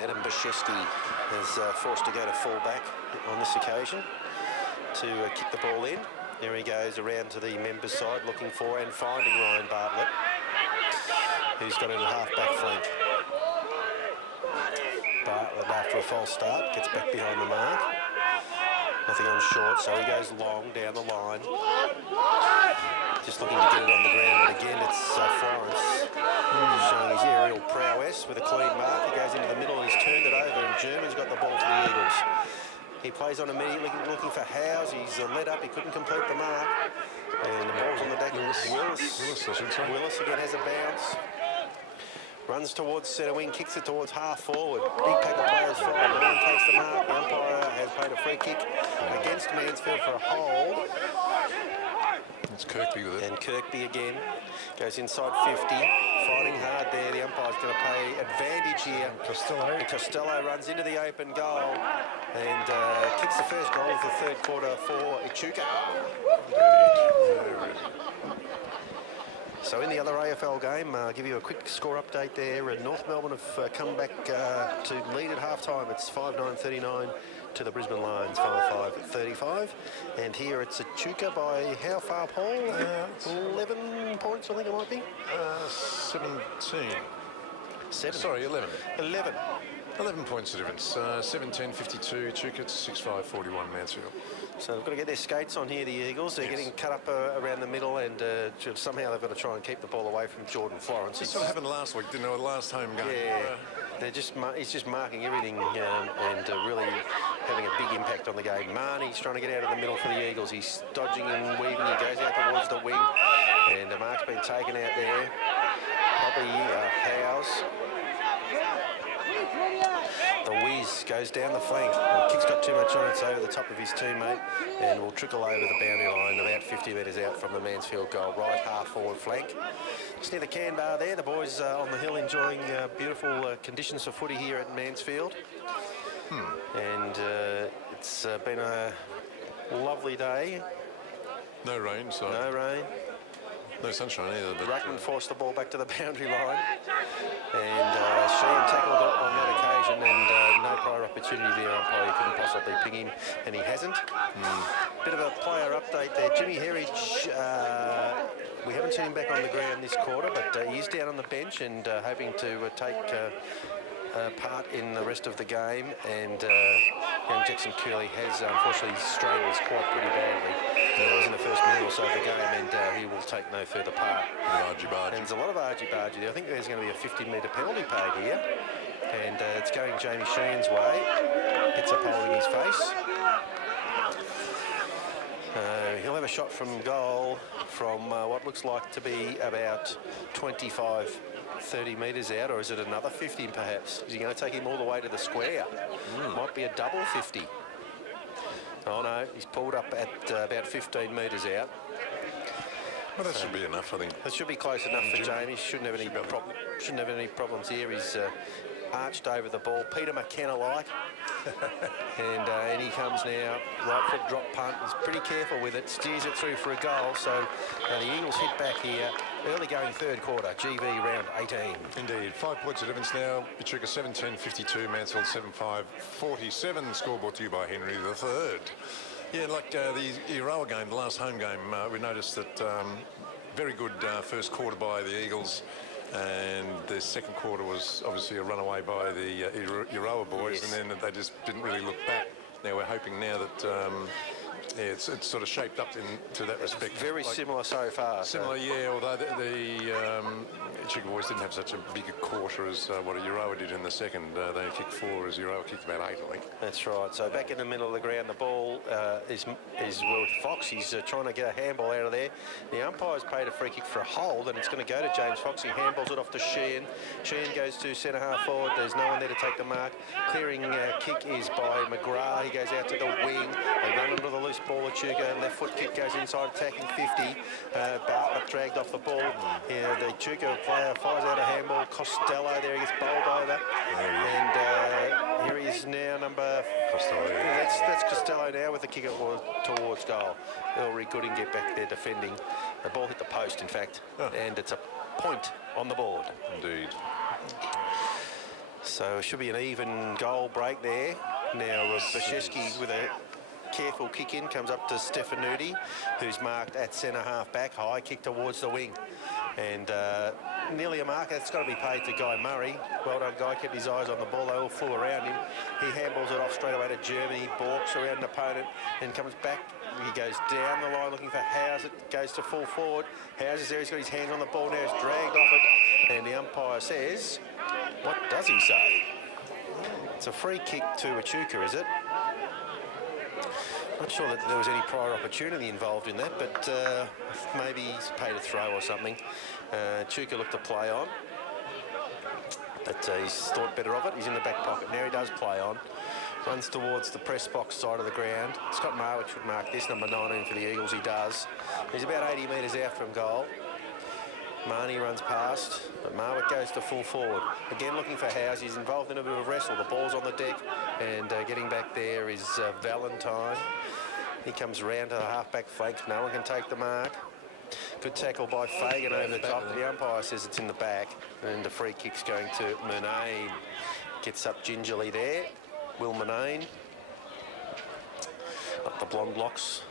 Adam Bashevsky is forced to go to full-back on this occasion to kick the ball in. There he goes around to the members' side looking for and finding Ryan Bartlett, who's got it at half-back flank. Bartlett, after a false start, gets back behind the mark. Nothing on short, so he goes long down the line. Just looking to get it on the ground, but again, it's Florence showing his aerial prowess with a clean mark. He goes into the middle and he's turned it over, and German's got the ball to the Eagles. He plays on immediately, looking for Howes. He's led up, he couldn't complete the mark. And the ball's on the deck. Willis again has a bounce. Runs towards centre wing, kicks it towards half forward. Big pack of players forward. No one takes the mark. The umpire has played a free kick against Mansfield for a hold. It's Kirkby with it. And Kirkby again goes inside 50. Fighting hard there. The umpire's going to play advantage here. Costello runs into the open goal and kicks the first goal of the third quarter for Echuca. So in the other AFL game, I'll give you a quick score update there. North Melbourne have come back to lead at half-time. It's 5-9-39 to the Brisbane Lions, 5-5-35. And here it's Echuca by how far, Paul? 11 points, I think it might be. 17. 7. Sorry, 11. 11. 11 points of difference. 17-52 Echuca to 6-5-41 Mansfield. So they've got to get their skates on here, the Eagles. They're getting cut up around the middle, and somehow they've got to try and keep the ball away from Jordan Florence. That's what happened last week, didn't it? Last home game. Yeah, he's just marking everything and really having a big impact on the game. Marnie's trying to get out of the middle for the Eagles. He's dodging and weaving. He goes out towards the wing, and the mark's been taken out there. Probably Howes. The whiz goes down the flank. The kick's got too much on it. It's over the top of his teammate and will trickle over the boundary line about 50 metres out from the Mansfield goal. Right half forward flank. Just near the can bar there. The boys on the hill enjoying beautiful conditions for footy here at Mansfield. And it's been a lovely day. No rain, so. No rain. No sunshine either. But Ruckman forced the ball back to the boundary line, and Sheehan tackled it on that occasion, and no prior opportunity there. Umpire couldn't possibly ping him, and he hasn't. Bit of a player update there. Jimmy Herridge, we haven't seen him back on the ground this quarter, but he's down on the bench and hoping to take part in the rest of the game. And young Jackson Curley has unfortunately strained his quad pretty badly. That was in the first minute or so of the game, and he will take no further part. And there's a lot of argy-bargy there. I think there's going to be a 50-metre penalty paid here, and it's going Jamie Sheehan's way. Gets up holding his face. He'll have a shot from goal from what looks like to be about 25, 30 metres out, or is it another 50 perhaps? Is he going to take him all the way to the square? Might be a double 50. Oh no, he's pulled up at about 15 metres out. Well, that should be enough, I think. That should be close enough for Jamie. Shouldn't have any problems here. He's arched over the ball. Peter McKenna-like. and he comes now. Right foot drop punt. He's pretty careful with it. Steers it through for a goal. So the Eagles hit back here. Early going third quarter. GV round 18. Indeed. 5 points at difference now. Echuca 17-52. Mansfield 7-5-47. Score brought to you by Henry III. Yeah, like the Euroa game, the last home game, we noticed that very good first quarter by the Eagles, and the second quarter was obviously a runaway by the Euroa boys, yes. And then they just didn't really look back. Now we're hoping now that it's sort of shaped up to that respect. Very like, similar so far. Similar, yeah, although the Echuca boys didn't have such a big quarter as what a Euroa did in the second. They kicked 4, as Euroa kicked about 8, I think. That's right. So back in the middle of the ground, the ball is with Fox. He's trying to get a handball out of there. The umpire's paid a free kick for a hold, and it's going to go to James Fox. He handballs it off to Sheehan. Sheehan goes to centre half forward. There's no one there to take the mark. Clearing kick is by McGrath. He goes out to the wing. They run into the loose ball. Echuca, left foot kick goes inside, attacking 50. Bartlett dragged off the ball. Yeah, the Echuca player fires out a handball. Costello there, he gets bowled over. And here he is now, number Costello. Yeah. That's Costello now with the kick towards goal. Ellery Gooding get back there defending. The ball hit the post, in fact, and it's a point on the board. Indeed. So it should be an even goal break there. Now Bashevsky with a careful kick in, comes up to Stefanuti, who's marked at centre half back, high kick towards the wing. And nearly a mark. That's got to be paid to Guy Murray. Well done, Guy. Kept his eyes on the ball. They all flew around him. He handballs it off straight away to Germany. Balks around an opponent and comes back. He goes down the line looking for Howes. It goes to full forward. Howes is there. He's got his hands on the ball now. He's dragged off it. And the umpire says, what does he say? It's a free kick to Echuca, is it? Not sure that there was any prior opportunity involved in that, but maybe he's paid a throw or something. Echuca looked to play on, but he's thought better of it. He's in the back pocket. Now he does play on. Runs towards the press box side of the ground. Scott Marwick should mark this, number 19 for the Eagles. He does. He's about 80 metres out from goal. Marnie runs past, but Marwick goes to full forward. Again looking for Howes. He's involved in a bit of a wrestle. The ball's on the deck, and getting back there is Valentine. He comes round to the half-back flank. No one can take the mark. Good tackle by Fagan over the top. The umpire says it's in the back, and the free kick's going to Murnane. Gets up gingerly there. Will Murnane. Up the blonde locks.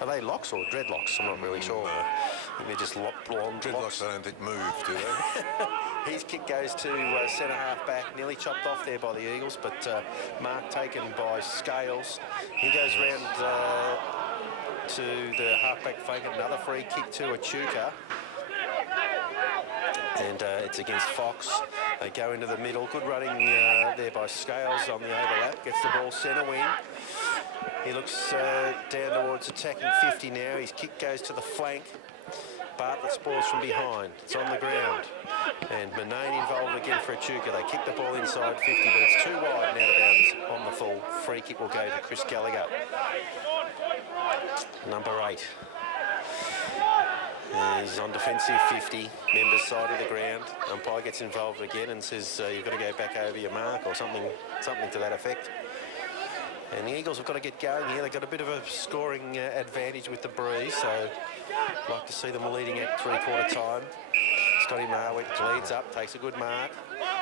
Are they locks or dreadlocks? I'm not really sure. I think they're just blonde dreadlocks. I don't think move, do they? His kick goes to centre half back, nearly chopped off there by the Eagles, but mark taken by Scales. He goes round to the half back flank. Another free kick to Echuca. And it's against Fox. They go into the middle. Good running there by Scales on the overlap. Gets the ball centre wing. He looks down towards attacking 50 now. His kick goes to the flank. Bartlett spoils from behind. It's on the ground. And Murnane involved again for Echuca. They kick the ball inside 50, but it's too wide and out of bounds on the full. Free kick will go to Chris Gallagher. Number 8. He's on defensive 50, members side of the ground. Umpire gets involved again and says you've got to go back over your mark or something to that effect. And the Eagles have got to get going here. They've got a bit of a scoring advantage with the breeze, so I'd like to see them leading at three-quarter time. Scotty Marwick leads up, takes a good mark.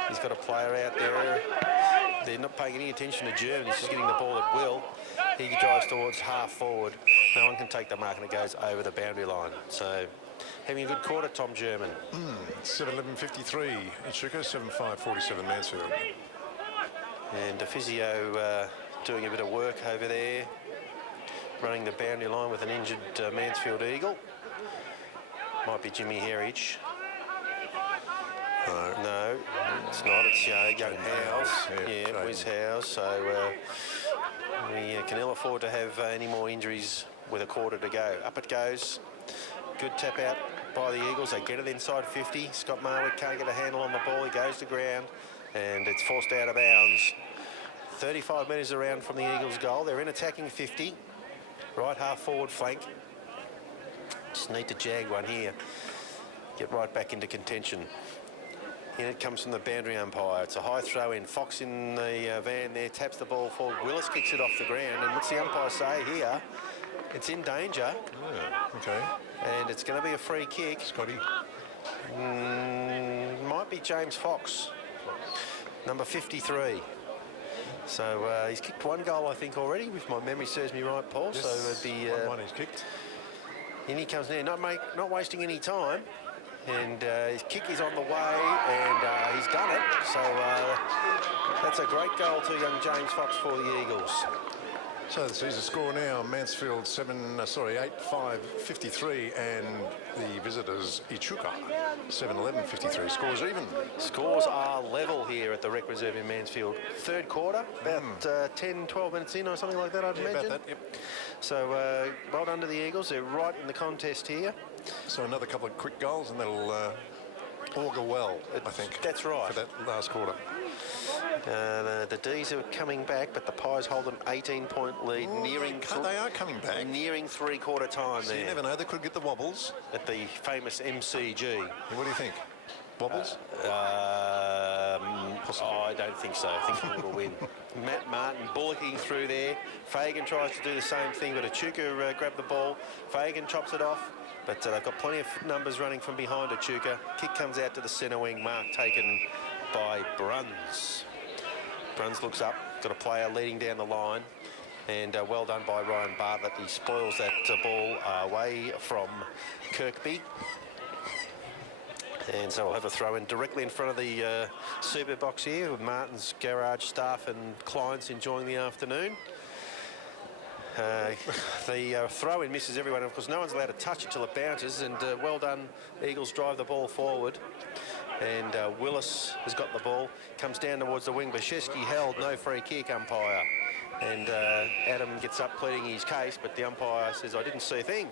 He's got a player out there. They're not paying any attention to German. He's just getting the ball at will. He drives towards half forward. No one can take the mark, and it goes over the boundary line. So having a good quarter, Tom German. 7:11:53 Echuca, 7:5:47 Mansfield. And the physio doing a bit of work over there, running the boundary line with an injured Mansfield Eagle. Might be Jimmy Herridge. No, it's not. It's young Howes. Yeah, Wiz Howes. So we can ill afford to have any more injuries with a quarter to go. Up it goes. Good tap out by the Eagles. They get it inside 50. Scott Marwick can't get a handle on the ball. He goes to ground, and it's forced out of bounds. 35 metres around from the Eagles' goal. They're in attacking 50. Right half forward flank. Just need to jag one here. Get right back into contention. In it comes from the boundary umpire. It's a high throw in. Fox in the van there, taps the ball forward. Willis kicks it off the ground. And what's the umpire say here? It's in danger. Yeah, okay. And it's going to be a free kick. Scotty. Might be James Fox, number 53. So he's kicked one goal, I think, already, if my memory serves me right, Paul. Yes, so it'd be... one he's kicked. In he comes now, not wasting any time. And his kick is on the way, and he's done it. So that's a great goal to young James Fox for the Eagles. So this is the score now. Mansfield 8-5-53, and the visitors Echuca 7-11-53. Scores even. Scores are level here at the Rec Reserve in Mansfield. Third quarter, about 10, 12 minutes in or something like that, I'd imagine. About that, yep. So well done to the Eagles. They're right in the contest here. So another couple of quick goals, and that'll augur well, I think. That's right. For that last quarter. The D's are coming back, but the Pies hold an 18-point lead, nearing... They are coming back. Nearing three-quarter time So there. you never know, they could get the wobbles. At the famous MCG. Yeah, what do you think? Wobbles? I don't think so. I think we will win. Matt Martin bullocking through there. Fagan tries to do the same thing, but Echuca grabbed the ball. Fagan chops it off, but they've got plenty of numbers running from behind Echuca. Kick comes out to the centre wing. Mark taken by Bruns. Bruns looks up, got a player leading down the line, and well done by Ryan Bartlett. He spoils that ball away from Kirkby. And so we'll have a throw in directly in front of the super box here with Martin's garage staff and clients enjoying the afternoon. The throw in misses everyone. Of course, no one's allowed to touch it till it bounces, and well done. Eagles drive the ball forward. And Willis has got the ball, comes down towards the wing. Bashevsky held, no free kick, umpire. And Adam gets up pleading his case, but the umpire says, I didn't see a thing.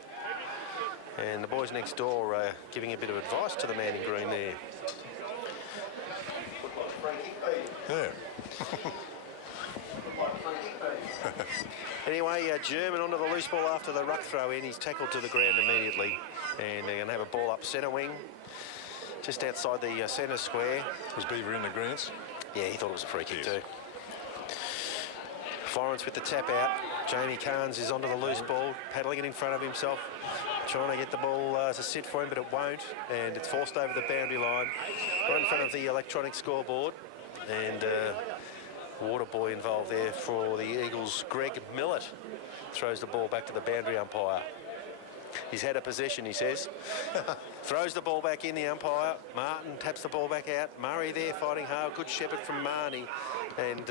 And the boys next door are giving a bit of advice to the man in green there. Yeah. Anyway, German onto the loose ball after the ruck throw in. He's tackled to the ground immediately. And they're going to have a ball up centre wing, just outside the centre square. Was Beaver in the greens? Yeah, he thought it was a free kick too. Florence with the tap out. Jamie Carnes is onto the loose ball, paddling it in front of himself, trying to get the ball to sit for him, but it won't. And it's forced over the boundary line, right in front of the electronic scoreboard. And Waterboy involved there for the Eagles. Greg Millett throws the ball back to the boundary umpire. He's had a possession, he says. Throws the ball back in, the umpire. Martin taps the ball back out. Murray there fighting hard. Good shepherd from Marnie. And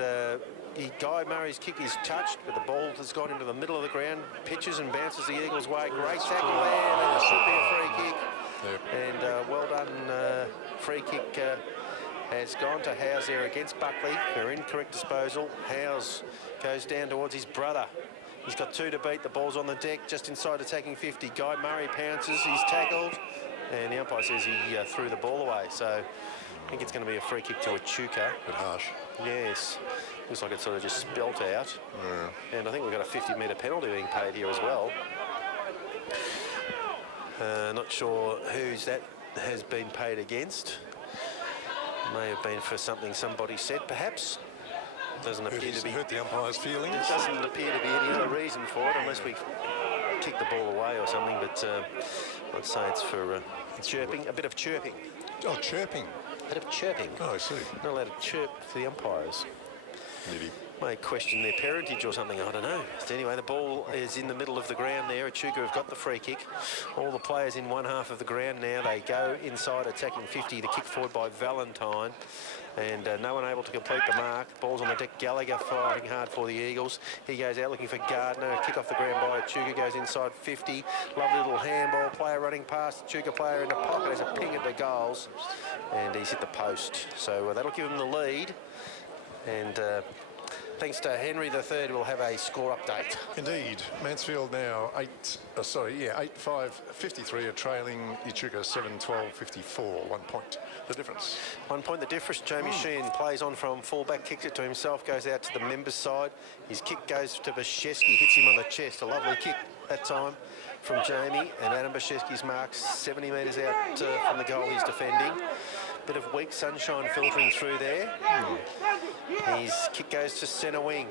Guy Murray's kick is touched, but the ball has gone into the middle of the ground, pitches and bounces the Eagles' way. Great tackle there. That should be a free kick. Yep. And well done. Free kick has gone to Howes there against Buckley. Their incorrect disposal. Howes goes down towards his brother. He's got two to beat. The ball's on the deck, just inside attacking 50. Guy Murray pounces. He's tackled. And the umpire says he threw the ball away. So I think it's going to be a free kick to Echuca. Bit harsh. Yes. Looks like it sort of just spelt out. Yeah. And I think we've got a 50-metre penalty being paid here as well. Not sure whose that has been paid against. May have been for something somebody said, perhaps. Doesn't appear to be. Hurt the umpire's feelings. There doesn't appear to be any other reason for it, unless we kick the ball away or something. But I'd say it's for chirping, a bit of chirping. Oh, chirping. A bit of chirping. Oh, I see. Not allowed to chirp for the umpires. Maybe. May question their parentage or something, I don't know. So anyway, the ball is in the middle of the ground there. Echuca have got the free kick. All the players in one half of the ground now. They go inside attacking 50. The kick forward by Valentine. And no one able to complete the mark. Ball's on the deck. Gallagher fighting hard for the Eagles. He goes out looking for Gardner. Kick off the ground by Echuca. Goes inside 50. Lovely little handball. Player running past. Echuca player in the pocket. Has a ping at the goals. And he's hit the post. So that'll give him the lead. And thanks to Henry III, we'll have a score update. Indeed. Mansfield now 8-5-53 are trailing Echuca 7-12-54. 1 point. The difference. 1 point the difference. Jamie Sheehan plays on from fullback, kicks it to himself, goes out to the members' side. His kick goes to Bashevsky, hits him on the chest. A lovely kick that time from Jamie. And Adam Bashevsky's marks 70 metres out from the goal he's defending. Bit of weak sunshine filtering through there. His kick goes to centre wing.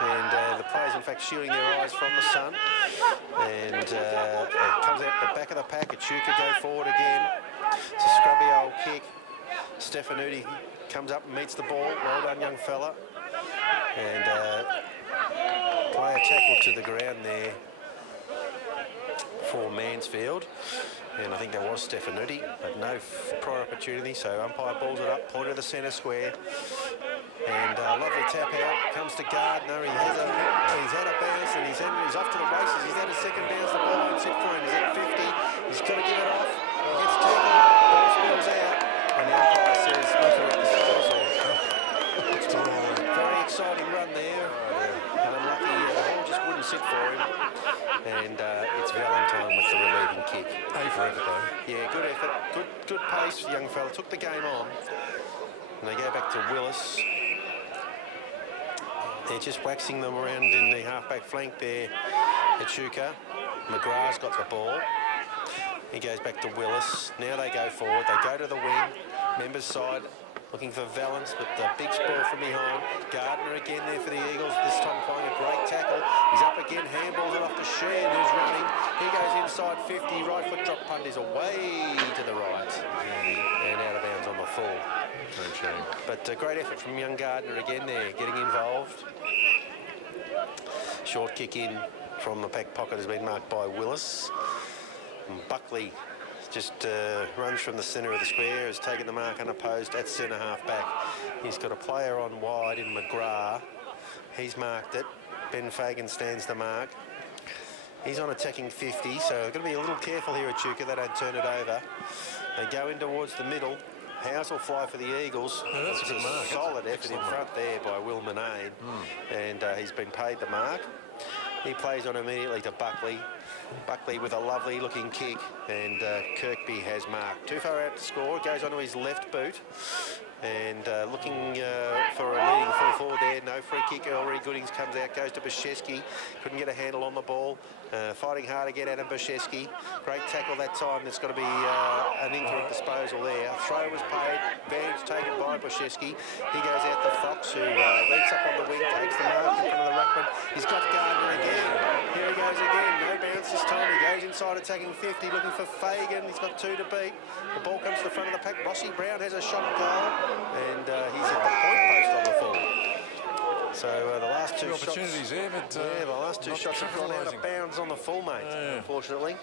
And the players, in fact, shielding their eyes from the sun. And it comes out the back of the pack. Echuca go forward again. It's a scrubby old kick. Stefanuti comes up and meets the ball. Well done, young fella. And player tackled to the ground there for Mansfield. And I think that was Stefanuti, but no prior opportunity. So umpire balls it up, point of the centre square. And lovely tap out, comes to Gardner. He's had a bounce and he's off to the races. He's had a second bounce, the ball won't sit for him. He's at 50, he's got to give it off. He gets tackled, ball spills out, and the umpire says, incorrect disposal. Very exciting run there. And unlucky, the ball just wouldn't sit for him. And it's Valentine with the relieving kick. A for effort, though. Yeah, good effort, good pace, young fella. Took the game on. And they go back to Willis. They're just waxing them around in the half-back flank there. Echuca. McGrath's got the ball. He goes back to Willis. Now they go forward. They go to the wing. Members' side looking for Valence, but the big spoil from behind. Gardner again there for the Eagles. This time playing a great tackle. He's up again. Handballs it off to Sheehan, who's running. He goes inside 50. Right foot drop punt is away to the right. And out of bounds on the full. No shame. But a great effort from young Gardner again there, getting involved. Short kick in from the back pocket has been marked by Willis. And Buckley just runs from the centre of the square, has taken the mark unopposed at centre half back. He's got a player on wide in McGrath. He's marked it. Ben Fagan stands the mark. He's on attacking 50, so they've got to be a little careful here at Echuca. They don't turn it over. They go in towards the middle. House will fly for the Eagles. Yeah, that's a good mark. Solid effort in front there by Will Manade. And he's been paid the mark. He plays on immediately to Buckley. Buckley with a lovely looking kick, and Kirkby has marked. Too far out to score, goes onto his left boot, and looking for a leading full forward there. No free kick. Ellery Goodings comes out, goes to Bashevsky. Couldn't get a handle on the ball. Fighting hard again, Adam Bashevsky. Great tackle that time. There's got to be an incorrect disposal there. Throw was paid. Advantage taken by Bashevsky. He goes out to Fox, who leaps up on the wing, takes the mark in front of the ruckman. He's got Gardner again. Here he goes again. No bounce this time. He goes inside attacking 50, looking for Fagan. He's got 2 to beat. The ball comes to the front of the pack. Rossi Brown has a shot at goal, and he's at the point post on the full. So the last 2 shots... opportunities there, but... yeah, the last 2 shots have gone out of bounds on the full, mate, unfortunately.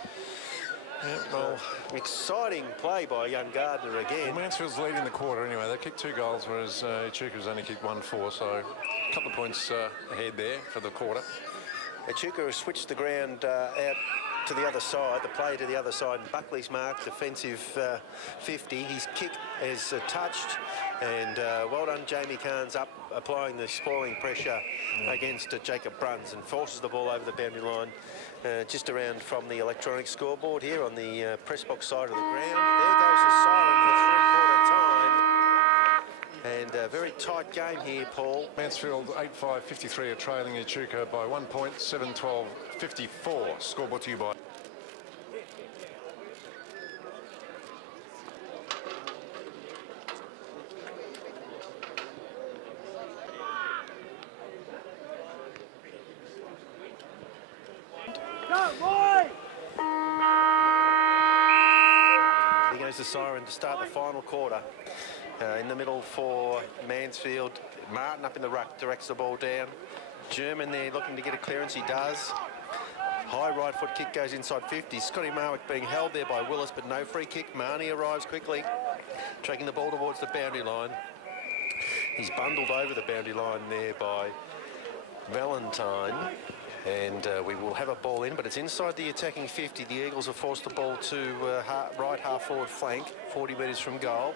Yeah, well, exciting play by young Gardner again. Mansfield's leading the quarter anyway. They kicked 2 goals, whereas Echuca's only kicked 1-4, so a couple of points ahead there for the quarter. Echuca has switched the ground out to the other side, the play to the other side. Buckley's marked, defensive 50. His kick is touched, and well done, Jamie Carnes up, applying the spoiling pressure against Jacob Bruns, and forces the ball over the boundary line just around from the electronic scoreboard here on the press box side of the ground. There goes the siren for 3/4 time. And a very tight game here, Paul. Mansfield 8-5-53 are trailing Echuca by 1 point, 7-12-54. Scoreboard to you by... Here goes the siren to start the final quarter. In the middle for Mansfield. Martin up in the ruck, directs the ball down. German there looking to get a clearance, he does. High right foot kick goes inside 50. Scotty Marwick being held there by Willis, but no free kick. Marnie arrives quickly, tracking the ball towards the boundary line. He's bundled over the boundary line there by Valentine. And we will have a ball in, but it's inside the attacking 50. The Eagles have forced the ball to right half forward flank, 40 metres from goal.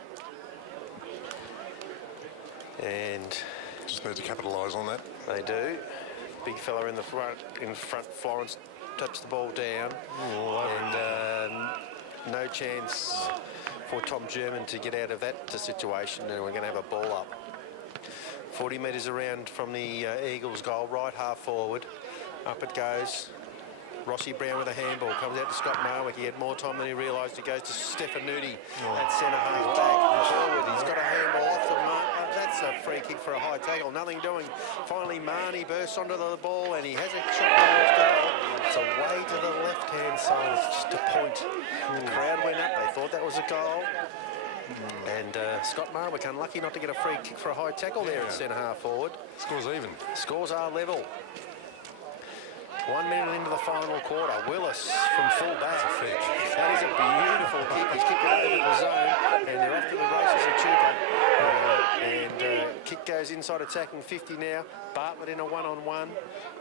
And just need to capitalise on that. They do. Big fella in the front. Florence touched the ball down, and no chance for Tom German to get out of that situation. And we're going to have a ball up. 40 metres around from the Eagles' goal, right half forward. Up it goes. Rossi Brown with a handball. Comes out to Scott Marwick. He had more time than he realised. It goes to Stefanuti at centre half back and forward. He's got a handball off the mark. That's a free kick for a high tackle. Nothing doing. Finally, Marnie bursts onto the ball and he has a shot towards goal. It's away to the left-hand side. It's just a point. The crowd went up. They thought that was a goal. And Scott Marwick unlucky not to get a free kick for a high tackle there at centre half forward. Scores even. Scores are level. 1 minute into the final quarter. Willis from full back. That is a beautiful kick. He's kicked it over the zone, and they're off to the races at Echuca. Kick goes inside attacking 50 now. Bartlett in a one-on-one,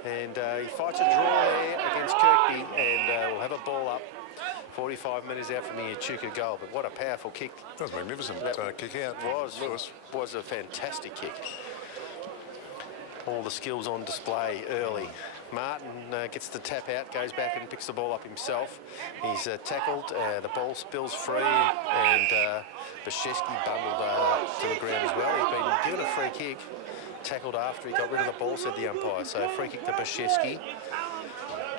and he fights a draw there against Kirkby, and we'll have a ball up. 45 metres out from the Echuca goal, but what a powerful kick. That was magnificent. Kick out. Was a fantastic kick. All the skills on display early. Martin gets the tap out, goes back and picks the ball up himself. He's tackled, the ball spills free, and Bashevsky bundled to the ground as well. He's been given a free kick, tackled after he got rid of the ball, said the umpire. So free kick to Bashevsky.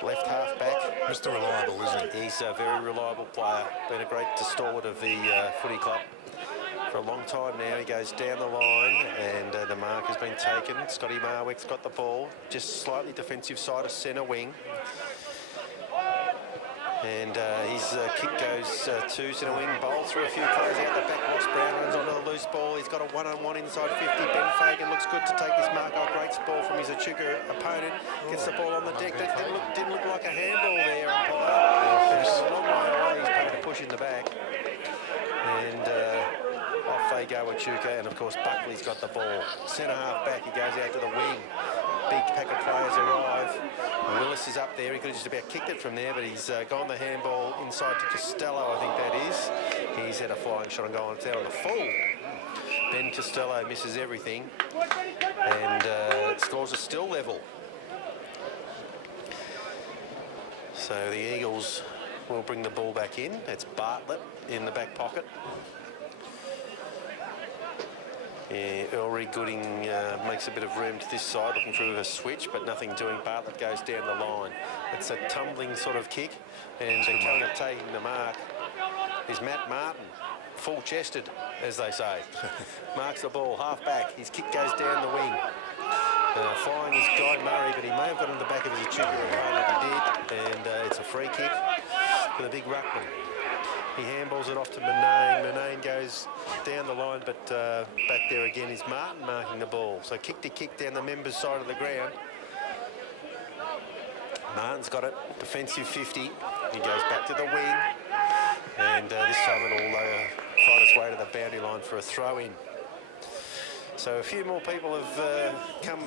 Left half back. Mr. Reliable, isn't he? He's a very reliable player. Been a great stalwart of the footy club for a long time now. He goes down the line, and the mark has been taken. Scotty Marwick's got the ball, just slightly defensive side of centre wing. And his kick goes to centre wing, bowls through a few players out the back. Ross Brown runs onto the loose ball. He's got a one-on-one inside 50. Ben Fagan looks good to take this mark. Oh, great ball from his Echuca opponent. Gets the ball on the deck. That didn't look like a handball there, umpire. It's a long way away. He's paid a push in the back. And off they go Echuca, and of course Buckley's got the ball. Centre half back, he goes out to the wing. Big pack of players arrive. Willis is up there. He could have just about kicked it from there, but he's gone the handball inside to Costello, I think that is. He's had a flying shot and goal, and it's out on the full. Ben Costello misses everything, and scores are still level. So the Eagles will bring the ball back in. It's Bartlett in the back pocket. Yeah, Ellery Gooding makes a bit of room to this side, looking through a switch, but nothing doing. Bartlett goes down the line. It's a tumbling sort of kick, and coming up taking the mark is Matt Martin, full-chested, as they say. Marks the ball, half back. His kick goes down the wing. Flying is Guy Murray, but he may have got in the back of his Echuca opponent. He did, and it's a free kick for the big ruckman. He handballs it off to Murnane. Murnane goes down the line, but back there again is Martin marking the ball. So kick to kick down the members' side of the ground. Martin's got it. Defensive 50. He goes back to the wing. And this time it'll find its way to the boundary line for a throw-in. So a few more people have come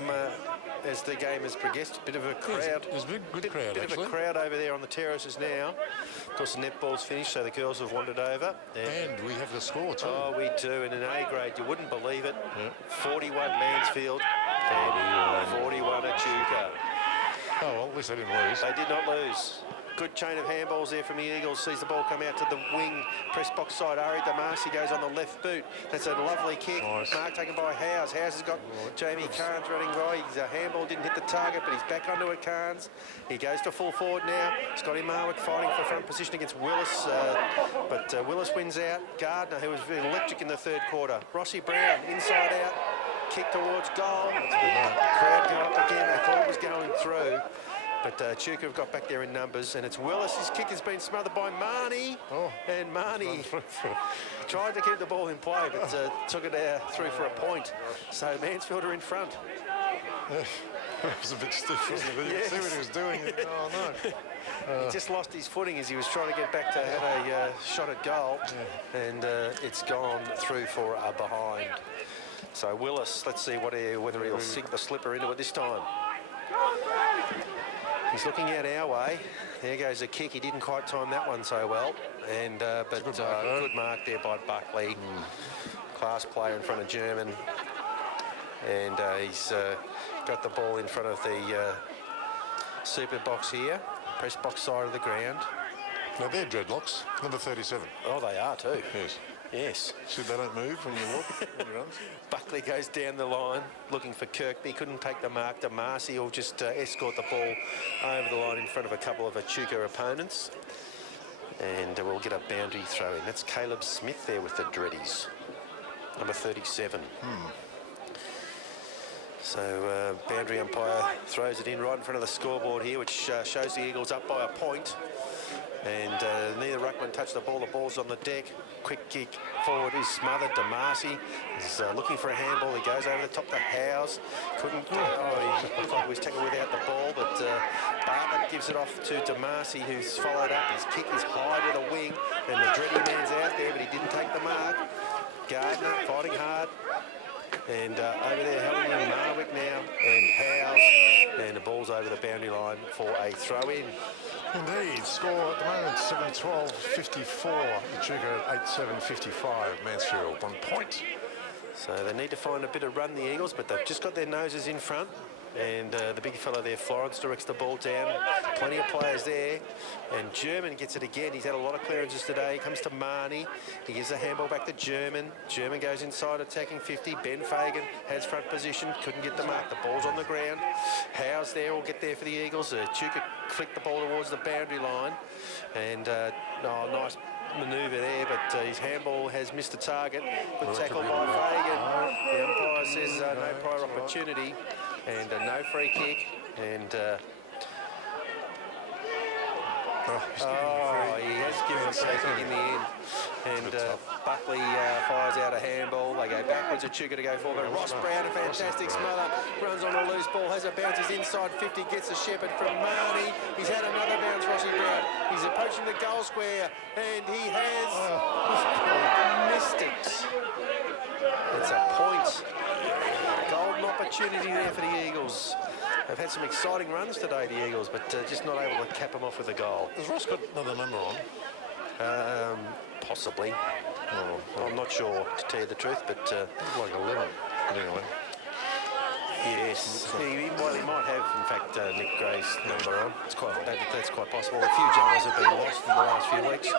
as the game has progressed. Bit of a crowd. There's a good crowd, bit actually. of a crowd over there on the terraces now. Of course, the netball's finished, so the girls have wandered over. And we have the score too. Oh, we do. In an A grade, you wouldn't believe it. Yeah. 41 Mansfield and 41 Echuca. Oh, well, at least they didn't lose. They did not lose. Good chain of handballs there from the Eagles. Sees the ball come out to the wing. Press box side. Ari Damasi goes on the left boot. That's a lovely kick. Nice. Mark taken by Howes. Howes has got Jamie Carnes running right. His handball didn't hit the target, but he's back onto it, Carnes. He goes to full forward now. Scotty Marwick fighting for front position against Willis, but Willis wins out. Gardner, who was electric in the third quarter. Rossi Brown, inside out. Kick towards goal. The crowd go up again. They thought it was going through. But Echuca have got back there in numbers, and it's Willis. His kick has been smothered by Marnie. Oh. And Marnie tried to keep the ball in play, but took it through for a point. So Mansfield are in front. It was a bit stiff, wasn't it? You could see what he was doing. Oh, no. He just lost his footing as he was trying to get back to have a shot at goal, and it's gone through for a behind. So Willis, let's see whether he'll sink the slipper into it this time. He's looking out our way. There goes a kick. He didn't quite time that one so well, and but good mark there by Buckley. Class player in front of German, and he's got the ball in front of the super box here, press box side of the ground. Now they're dreadlocks, number 37. Oh, they are too. Yes. Yes. See, they don't move when you walk, when you run. Buckley goes down the line looking for Kirkby. Couldn't take the mark. Darcy will just escort the ball over the line in front of a couple of Echuca opponents. And we'll get a boundary throw in. That's Caleb Smith there with the Dreadies, number 37. So boundary umpire throws it in right in front of the scoreboard here, which shows the Eagles up by a point. And neither ruckman touched the ball. The ball's on the deck. Quick kick forward is smothered. Darcy is looking for a handball. He goes over the top to Howes. Couldn't. He looked like he was tackled without the ball, but Bartlett gives it off to Darcy, who's followed up. His kick is high to the wing, and the Dready man's out there, but he didn't take the mark. Gardner fighting hard. And over there, Helen and Marwick now, and Howes, and the ball's over the boundary line for a throw-in. Indeed, score at the moment 7-12-54. Echuca 8-7-55. Mansfield 1 point. So they need to find a bit of run, the Eagles, but they've just got their noses in front. And the big fella there, Florence, directs the ball down. Plenty of players there. And German gets it again. He's had a lot of clearances today. He comes to Marnie. He gives the handball back to German. German goes inside, attacking 50. Ben Fagan has front position. Couldn't get the mark. The ball's on the ground. Howes there will get there for the Eagles. Echuca flicked the ball towards the boundary line. And nice manoeuvre there, but his handball has missed the target. Good tackle by Fagan. The umpire says no prior opportunity. And no free kick, and he has given a free kick in the end. And Buckley fires out a handball. They go backwards, Echuca to go forward. Ross Brown, a fantastic smother, runs on a loose ball, has a bounce, he's inside 50, gets a shepherd from Marnie. He's had another bounce, Rossi Brown. He's approaching the goal square, and he has missed it. It's a point. Golden opportunity there for the Eagles. They've had some exciting runs today, the Eagles, but just not able to cap them off with a goal. Has Ross got another number on? Possibly. I'm not sure, to tell you the truth, but... like 11, anyway. Yes, he might have, in fact, Nick Gray's number on. That's quite possible. A few jumpers have been lost in the last few weeks.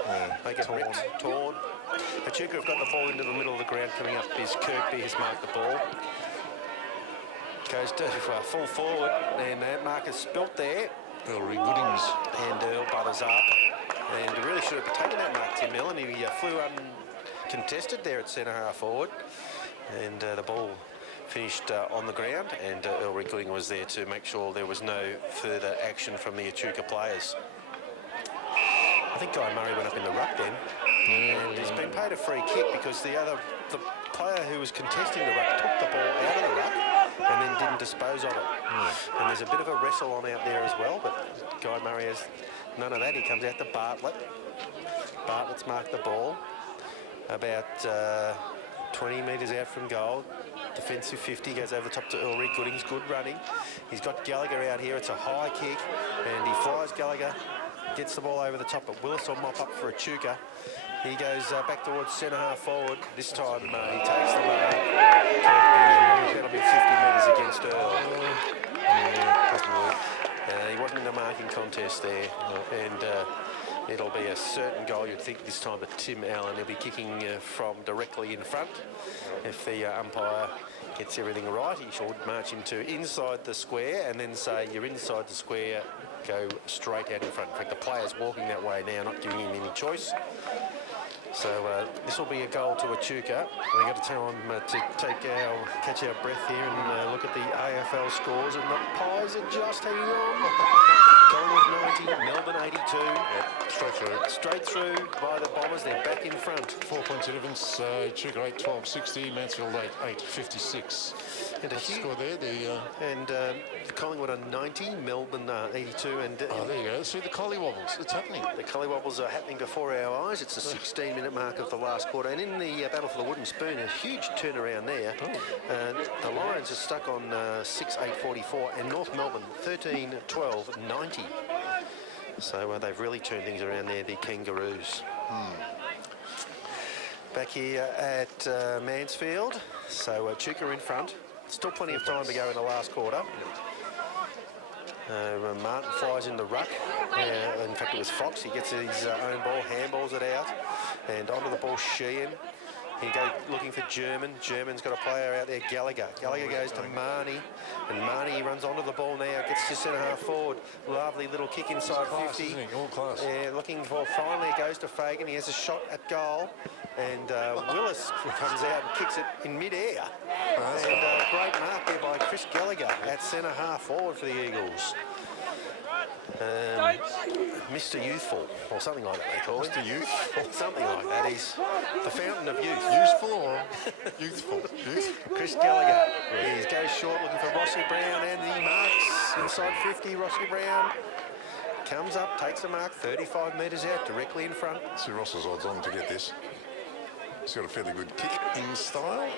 They get ripped, torn. Echuca have got the ball into the middle of the ground. Coming up is Kirkby, has marked the ball. Goes to full forward, and that mark is spilt there. Ellery Goodings. And Earl butters up. And really should have taken that mark, Tim Millen. He flew uncontested there at centre half forward. And the ball finished on the ground, and Ellery Gooding was there to make sure there was no further action from the Echuca players. I think Guy Murray went up in the ruck then. And he's been paid a free kick because the player who was contesting the ruck took the ball out of the ruck and then didn't dispose of it. And there's a bit of a wrestle on out there as well, but Guy Murray has none of that. He comes out to Bartlett. Bartlett's marked the ball about 20 metres out from goal. Defensive 50, goes over the top to Ulrich Goodings. Good running. He's got Gallagher out here. It's a high kick, and he flies Gallagher. Gets the ball over the top, but Willis will mop up for Echuca. He goes back towards centre half forward. This time he takes the mark. That'll be 50 metres against Earl. He wasn't in the marking contest there. And it'll be a certain goal, you'd think, this time at Tim Allen. He'll be kicking from directly in front. If the umpire gets everything right, he should march him to inside the square and then say, you're inside the square, go straight out in front. In fact, the player's walking that way now, not giving him any choice. So this will be a goal to Echuca. We've got to tell them to catch our breath here and look at the AFL scores, and the Pies are just hanging on. Collingwood 90, Melbourne 82. Yep, straight through. Straight through by the Bombers. They're back in front. 4 points of difference. Echuca 8-12-60, Mansfield 8-8-56. And What's the score there? The Collingwood are 90, Melbourne 82. And there you go. See the collie wobbles. It's happening. the Cully Wobbles are happening before our eyes. It's the 16-minute mark of the last quarter. And in the battle for the wooden spoon, a huge turnaround there. The Lions are stuck on 6-8-44 and North Melbourne 13-12-90. So they've really turned things around there, the Kangaroos. Back here at Mansfield. So Echuca in front. Still plenty of time to go in the last quarter. Martin flies in the ruck. In fact, it was Fox. He gets his own ball, handballs it out. And onto the ball, Sheehan. He goes looking for German. German's got a player out there, Gallagher. Gallagher goes to Marnie. And Marnie runs onto the ball now, gets to centre half forward. Lovely little kick inside 50. Isn't he? All class. Yeah, looking for, finally it goes to Fagan. He has a shot at goal. And Willis comes out and kicks it in mid-air. And great mark there by Chris Gallagher at centre half forward for the Eagles. Mr. Youthful, or something like that they call it. Mr. Youthful? Something like that. He's the fountain of youth. Useful or youthful? Chris Gallagher. He goes short looking for Rossi Brown and he marks inside 50. Rossi Brown comes up, takes the mark, 35 metres out, directly in front. See Ross's odds on to get this. He's got a fairly good kick in style.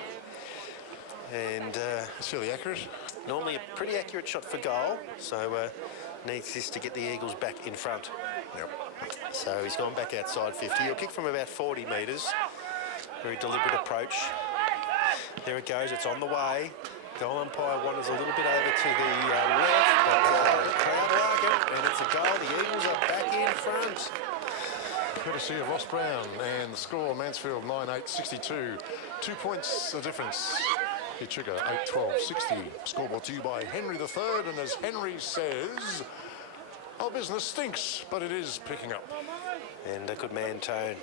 And it's fairly accurate. Normally a pretty accurate shot for goal. So needs this to get the Eagles back in front. Yep. So he's gone back outside 50. He'll kick from about 40 metres. Very deliberate approach. There it goes. It's on the way. Goal umpire wanders a little bit over to the left, but the crowd like it, and it's a goal. The Eagles are back in front. Courtesy of Ross Brown, and the score, Mansfield 9-8-62. 2 points the difference. Echuca 8-12-60. Score brought to you by Henry III, and as Henry says, our business stinks, but it is picking up. And a good man tone.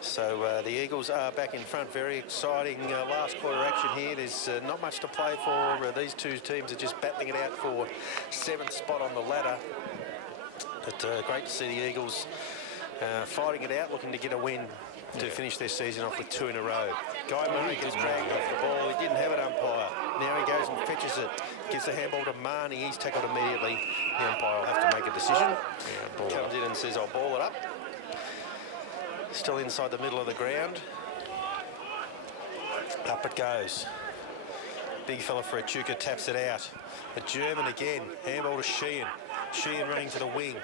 So the Eagles are back in front. Very exciting last quarter action here. There's not much to play for. These two teams are just battling it out for 7th spot on the ladder. But great to see the Eagles fighting it out, looking to get a win to finish their season off with 2 in a row. Guy Murray gets dragged off the ball. He didn't have an umpire. Now he goes and fetches it. Gives the handball to Marnie. He's tackled immediately. The umpire will have to make a decision. Comes in and says, I'll ball it up. Still inside the middle of the ground. Up it goes. Big fella for Echuca taps it out. A German again. Handball to Sheehan. Sheehan running to the wing.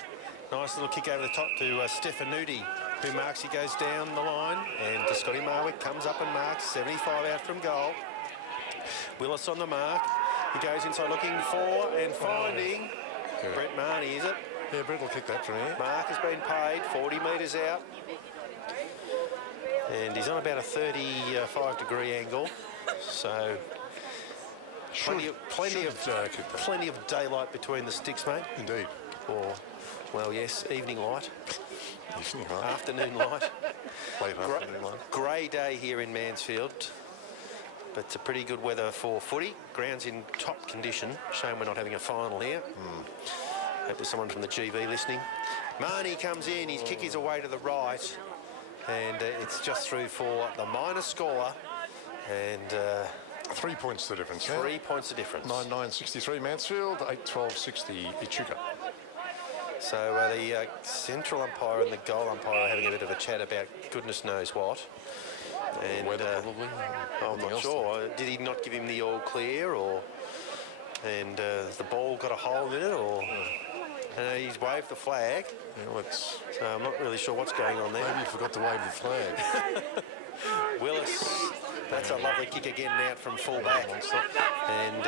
Nice little kick over the top to Stefanuti, who marks. He goes down the line, and Scotty Marwick comes up and marks. 75 out from goal. Willis on the mark. He goes inside looking for and finding Brett Marnie, is it? Yeah, Brett will kick that from here. Mark has been paid, 40 metres out. And he's on about a 35-degree angle. So plenty of daylight between the sticks, mate. Indeed. Or, well, yes, evening light. Evening light. Afternoon light. Late afternoon light. Grey day here in Mansfield. But it's a pretty good weather for footy. Ground's in top condition. Shame we're not having a final here. Hope there's someone from the GV listening. Marnie comes in. His kick is away to the right. And it's just through for the minor score. And 3 points the difference. 3 points the difference. 9-9-63 Mansfield, 8-12-60 Echuca. So the central umpire and the goal umpire are having a bit of a chat about goodness knows what. And weather, probably. I'm not sure. Did he not give him the all clear, or and the ball got a hole in it, or he's waved the flag? Yeah, so I'm not really sure what's going on there. Maybe he forgot to wave the flag. Willis, that's a lovely kick again out from full back. And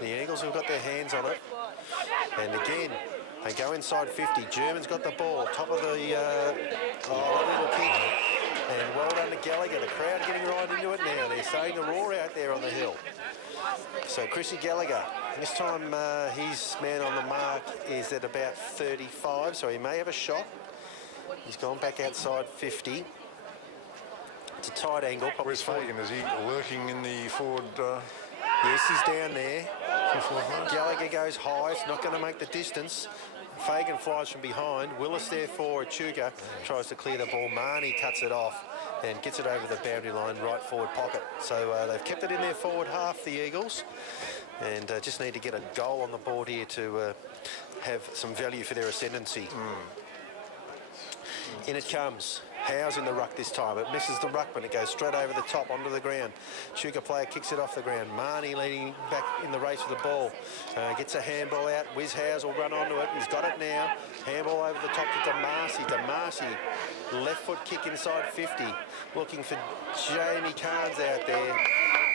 the Eagles have got their hands on it. And again, they go inside 50. German's got the ball, top of the little kick. And well done to Gallagher. The crowd are getting right into it now. They're saying the roar out there on the hill. So Chrissy Gallagher, this time his man on the mark is at about 35, so he may have a shot. He's gone back outside 50. It's a tight angle. Where's Fagan? Is he lurking in the forward? Yes, he's down there. Gallagher goes high. It's not going to make the distance. Fagan flies from behind. Willis there for Echuca. Tries to clear the ball. Marnie cuts it off and gets it over the boundary line, right forward pocket. So they've kept it in their forward half, the Eagles. And just need to get a goal on the board here to have some value for their ascendancy. In it comes. Howe's in the ruck this time. It misses the ruckman. It goes straight over the top onto the ground. Echuca player kicks it off the ground. Marnie leading back in the race with the ball. Gets a handball out. Wiz Howes will run onto it. He's got it now. Handball over the top to Damasi. Damasi, left foot kick inside 50. Looking for Jamie Carnes out there.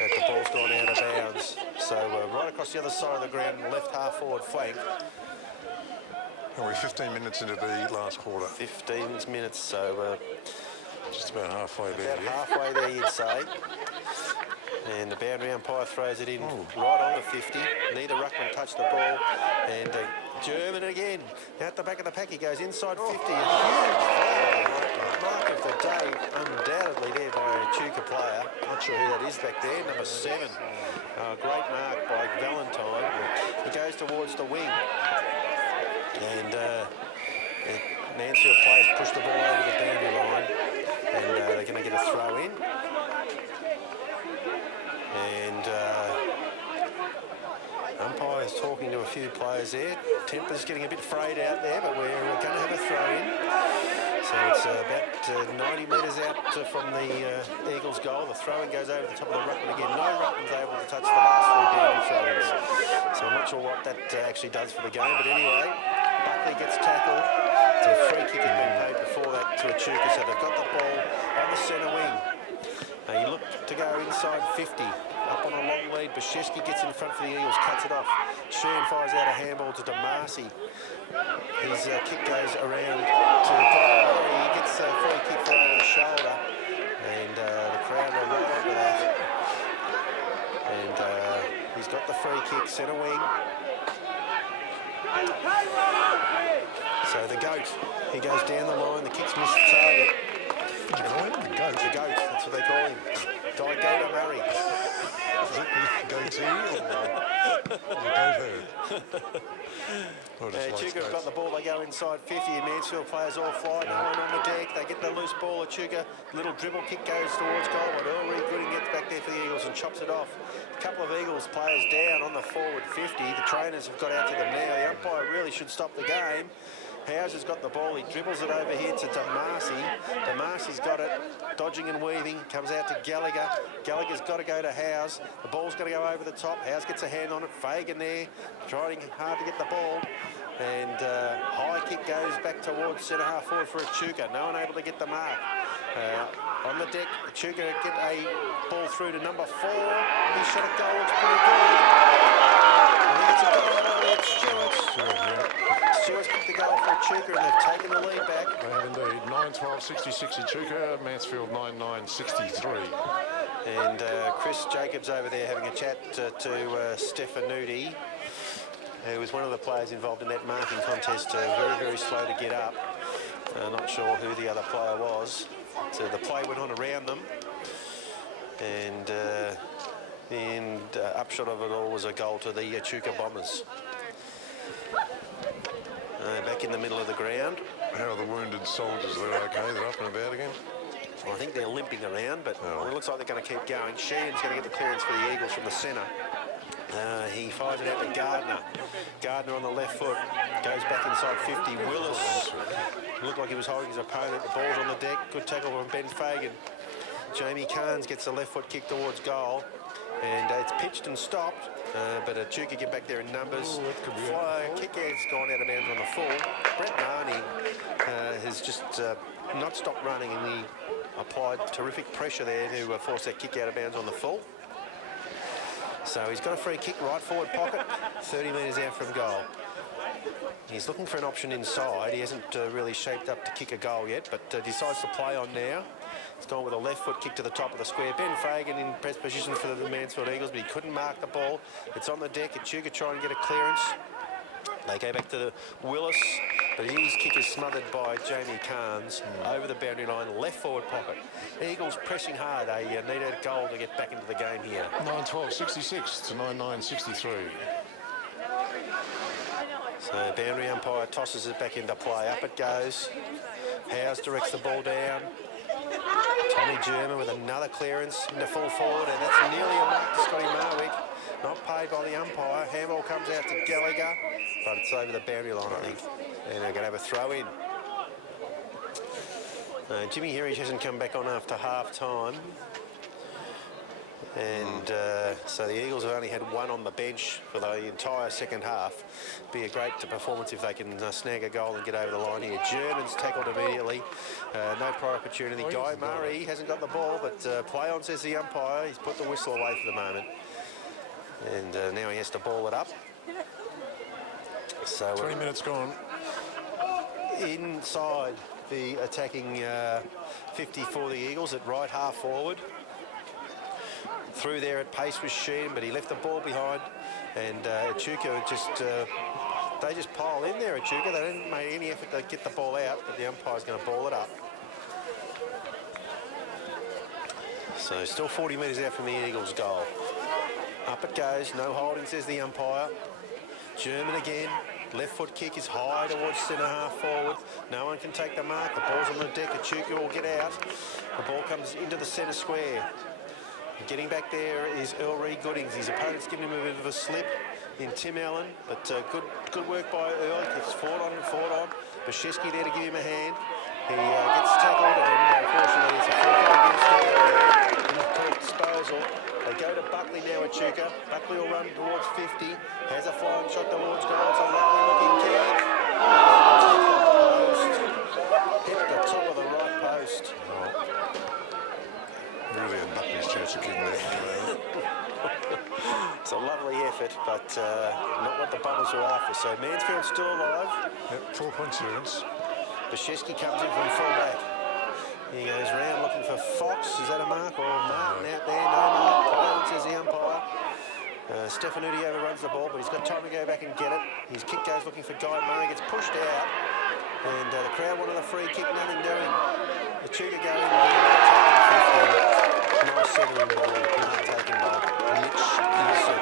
But the ball's gone out of bounds. So right across the other side of the ground, left half forward flank. And we're 15 minutes into the last quarter. 15 minutes, so Just about halfway there. about halfway there, you'd say. And the boundary umpire throws it in right on the 50. Neither ruckman touched the ball. And German again. Out the back of the pack, he goes inside 50. A huge flag. Mark of the day, undoubtedly there by a Echuca player. Not sure who that is back there, number 7. Great mark by Valentine. He goes towards the wing. And Mansfield players push the ball over the boundary line, and they're going to get a throw in. And umpire's talking to a few players there. Temper's getting a bit frayed out there, but we're going to have a throw in. So it's about 90 metres out from the Eagles' goal. The throw-in goes over the top of the ruckman again. No ruckman's able to touch the last 3 boundary throw-ins. So I'm not sure what that actually does for the game, but anyway, Buckley gets tackled. It's a free kick had been paid before that to Echuca, so they've got the ball on the centre wing. He looked to go inside 50. Up on a long lead, Bashevsky gets in front for the Eagles, cuts it off. Sheehan fires out a handball to Damasi. His kick goes around to Diamond. He gets a free kick for over the shoulder, and the crowd will roll over that. And he's got the free kick, centre wing. So the goat, he goes down the line, the kick's missed the target. The goat. The goat, that's what they call him. Digoda Murray. Goatee or Echuca have got the ball, they go inside 50, and Mansfield players all fly, no one on the deck, they get the loose ball. Echuca, little dribble kick goes towards goal, but Earl Gooding gets back there for the Eagles and chops it off. A couple of Eagles players down on the forward 50, the trainers have got out to them now, the umpire really should stop the game. Howes has got the ball, he dribbles it over here to Damasi. Damasi's got it, dodging and weaving, comes out to Gallagher. Gallagher's got to go to Howes. The ball's going to go over the top. Howes gets a hand on it. Fagan there, trying hard to get the ball. And high kick goes back towards centre half forward for Echuca. No one able to get the mark. On the deck, Echuca get a ball through to number 4. He shot a goal, it's pretty good. I think it's a goal, it's Stewart. Stewart's kicked the goal for Echuca and they've taken the lead back. They have indeed. 9-12-66 Echuca, Mansfield 9-9-63. And Chris Jacobs over there having a chat to Stefanuti, who was one of the players involved in that marking contest, very, very slow to get up. Not sure who the other player was. So the play went on around them. And the upshot of it all was a goal to the Echuca Bombers. Back in the middle of the ground. How are the wounded soldiers? They're okay? They're up and about again? I think they're limping around, but it looks like they're going to keep going. Sheehan's going to get the clearance for the Eagles from the centre. He fires it out to Gardner. Gardner on the left foot. Goes back inside 50. Willis looked like he was holding his opponent. The ball's on the deck. Good tackle from Ben Fagan. Jamie Carnes gets the left foot kick towards goal. And it's pitched and stopped. But Echuca get back there in numbers. Kick has gone out of bounds on the full. Brett Marnie has just not stopped running, and he applied terrific pressure there to force that kick out of bounds on the full. So he's got a free kick right forward pocket, 30 metres out from goal. He's looking for an option inside. He hasn't really shaped up to kick a goal yet, but decides to play on now. He's gone with a left foot kick to the top of the square. Ben Fagan in press position for the Mansfield Eagles, but he couldn't mark the ball. It's on the deck. Echuca trying to get a clearance. They go back to the Willis, but his kick is smothered by Jamie Carnes over the boundary line, left forward pocket. Eagles pressing hard. They need a goal to get back into the game here. 9-12-66 to 9-9-63. So boundary umpire tosses it back into play. Up it goes. Howes directs the ball down. Tommy German with another clearance into full forward, and that's nearly a mark to Scotty Marwick. Not paid by the umpire. Handball comes out to Gallagher, but it's over the boundary line, I think. And they're going to have a throw in. Jimmy Herridge hasn't come back on after half time. And so the Eagles have only had one on the bench for the entire second half. Be a great performance if they can snag a goal and get over the line here. German's tackled immediately. No prior opportunity. Guy Murray hasn't got the ball, but play on, says the umpire. He's put the whistle away for the moment. And now he has to ball it up. So 20 minutes gone. Inside the attacking 50 for the Eagles at right half forward. Through there at pace was Sheen, but he left the ball behind. And Echuca they just pile in there, Echuca. They didn't make any effort to get the ball out, but the umpire's going to ball it up. So still 40 metres out from the Eagles' goal. Up it goes, no holding, says the umpire. German again. Left foot kick is high towards centre half forward. No one can take the mark. The ball's on the deck. Echuca will get out. The ball comes into the centre square. Getting back there is Earl Goodings. His opponent's giving him a bit of a slip in Tim Allen, but good work by Earl. It's forward on. Bashesky there to give him a hand. He gets tackled, and unfortunately it's a full goal against the in the correct disposal. They go to Buckley now, Echuca. Buckley will run towards 50. Has a flying shot towards goal. It's a lovely looking kick. Hit the top of the right post. Really in Buckley's chance of kicking there. It's a lovely effort, but not what the Bombers were after. So Mansfield's still alive. Yep, 4-point clearance. Bashesky comes in from full-back. He goes round looking for Fox. Is that a mark? Or Martin out there? No mark. Play, says the umpire. Stefanuti overruns the ball, but he's got time to go back and get it. His kick goes looking for Guy Murray. Gets pushed out. And the crowd wanted a free kick. Nothing doing. Echuca going in. Nice centering ball. Not taken by Mitch Pearson.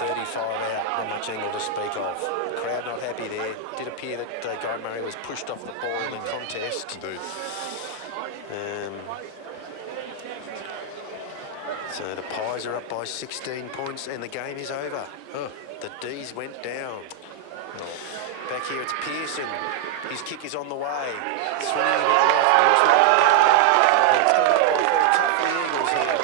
35 out. Not much angle to speak of. Crowd not happy there. Did appear that Guy Murray was pushed off the ball in the contest. Indeed. So the Pies are up by 16 points and the game is over. The D's went down. Back here it's Pearson. His kick is on the way. Swinging a bit left. It's going to be very tough for the Eagles here.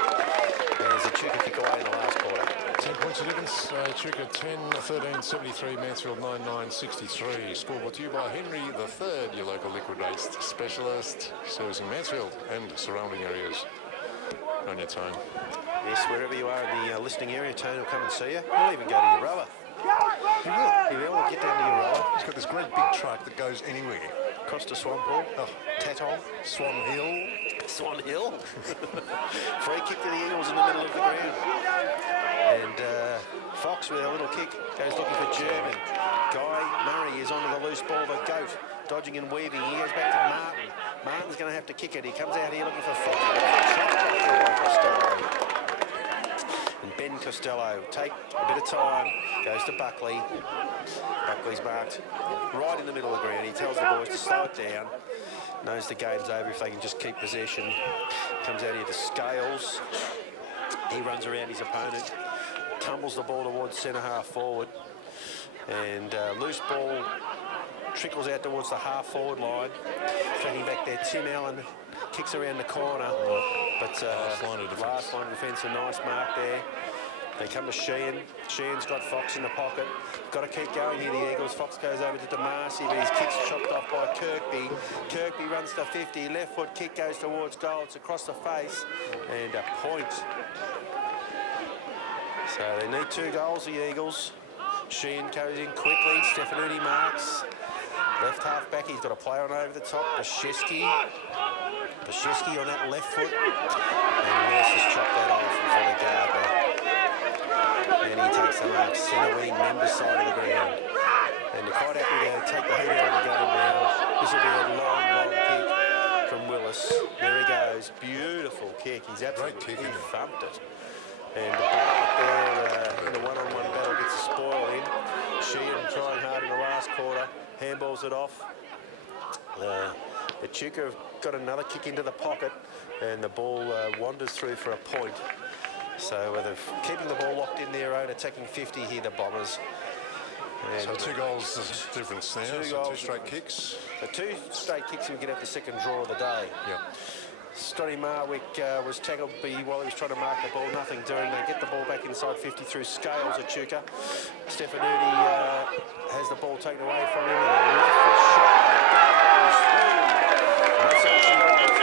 There's a Echuca kick away in the last quarter. 10 points of difference. Echuca 10-13-73, Mansfield 9-9-63. Scoreboard brought to you by Henry III, your local liquid waste specialist, servicing Mansfield and surrounding areas. On your time. Yes, wherever you are in the listening area, Tony will come and see you. He'll even go to your rower. He will. He will get down to your rower. He's got this great big truck that goes anywhere. Costa Swamppool. Tatton. Swan Hill. Swan Hill. Free kick to the Eagles in the middle of the ground. And Fox with a little kick goes looking for German. Guy Murray is onto the loose ball. The goat dodging and weaving. He goes back to Martin. Martin's going to have to kick it. He comes out here looking for Fox. And Ben Costello take a bit of time. Goes to Buckley. Buckley's marked right in the middle of the ground. He tells the boys to slow it down. Knows the game's over if they can just keep possession. Comes out here to Scales. He runs around his opponent. Tumbles the ball towards centre half forward. And loose ball trickles out towards the half forward line. Tracking back there, Tim Allen kicks around the corner. But last line of defence, a nice mark there. They come to Sheehan. Sheehan's got Fox in the pocket. Got to keep going here, the Eagles. Fox goes over to DeMarcy, but his kick's chopped off by Kirkby. Kirkby runs to 50. Left foot kick goes towards goal. It's across the face. And a point. So they need 2 goals, the Eagles. Sheehan goes in quickly. Stefanuti marks. Left half back, he's got a player on over the top. Bashesky on that left foot. And Willis has chopped that off in front of Gardner. And he takes the mark, centre wing, Members side of the ground. And you're quite happy to take the heat out of the game now. This will be a long, long kick from Willis. There he goes. Beautiful kick. He's absolutely thumped it. And there in the one-on-one battle gets a spoil in. Sheehan trying hard in the last quarter. Handballs it off. Echuca have got another kick into the pocket, and the ball wanders through for a point. So they're keeping the ball locked in their own attacking 50 here, the Bombers. And so 2 goals difference now. Two straight kicks. The 2 straight kicks will get at the second draw of the day. Yeah. Scotty Marwick was tackled while he was trying to mark the ball, nothing doing. They get the ball back inside 50 through Scales, Echuca. Stefanuti has the ball taken away from him, and a left foot shot goes through. And that's all she wants.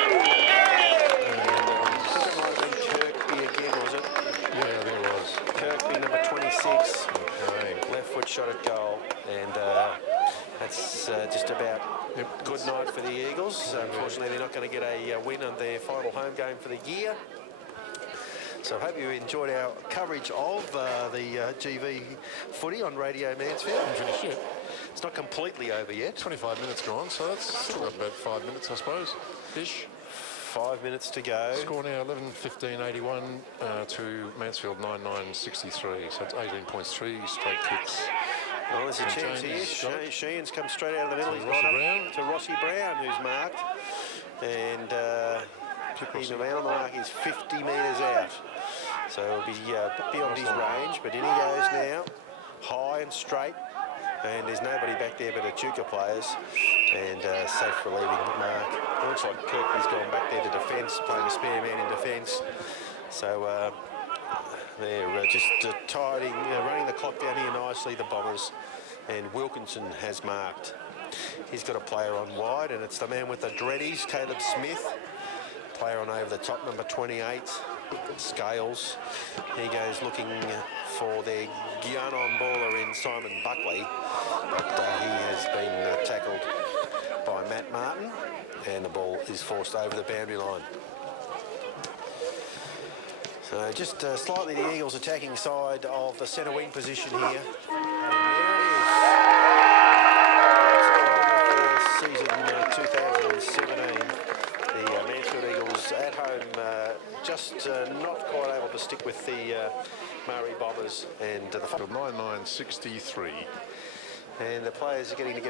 I think it might have been Kirkby again, was it? Yeah, I think it was. Kirkby, number 26. Okay. Left foot shot at goal, and that's just about good night for the Eagles. Unfortunately, they're not going to get a win on their final home game for the year. So I hope you enjoyed our coverage of the GV footy on Radio Mansfield. It's not completely over yet. 25 minutes gone, so that's still got about 5 minutes, I suppose, ish. 5 minutes to go. Score now 11-15-81 to Mansfield 9-9-63. So it's 18 points, 3 straight kicks. Well, there's a chance here. Sheehan's come straight out of the middle. He's Rossi right Brown. up to Rossi Brown, who's marked. And the man on the mark is 50 metres out. So he'll be a bit beyond his range, but in he goes now. High and straight. And there's nobody back there but Echuca players. And safe for leaving mark. It looks like Kirkby's gone back there to defence, playing a spare man in defence. So they're just tidying, running the clock down here nicely, the Bombers. And Wilkinson has marked. He's got a player on wide, and it's the man with the dreadies, Caleb Smith. Player on over the top, number 28, Scales. He goes looking for their gun-on baller in Simon Buckley, but he has been tackled by Matt Martin, and the ball is forced over the boundary line. So just slightly the Eagles attacking side of the centre wing position here. And there it is. Season 2017. The Mansfield Eagles at home just not quite able to stick with the Murray Bombers, and the 9-9-63. and the players are getting together.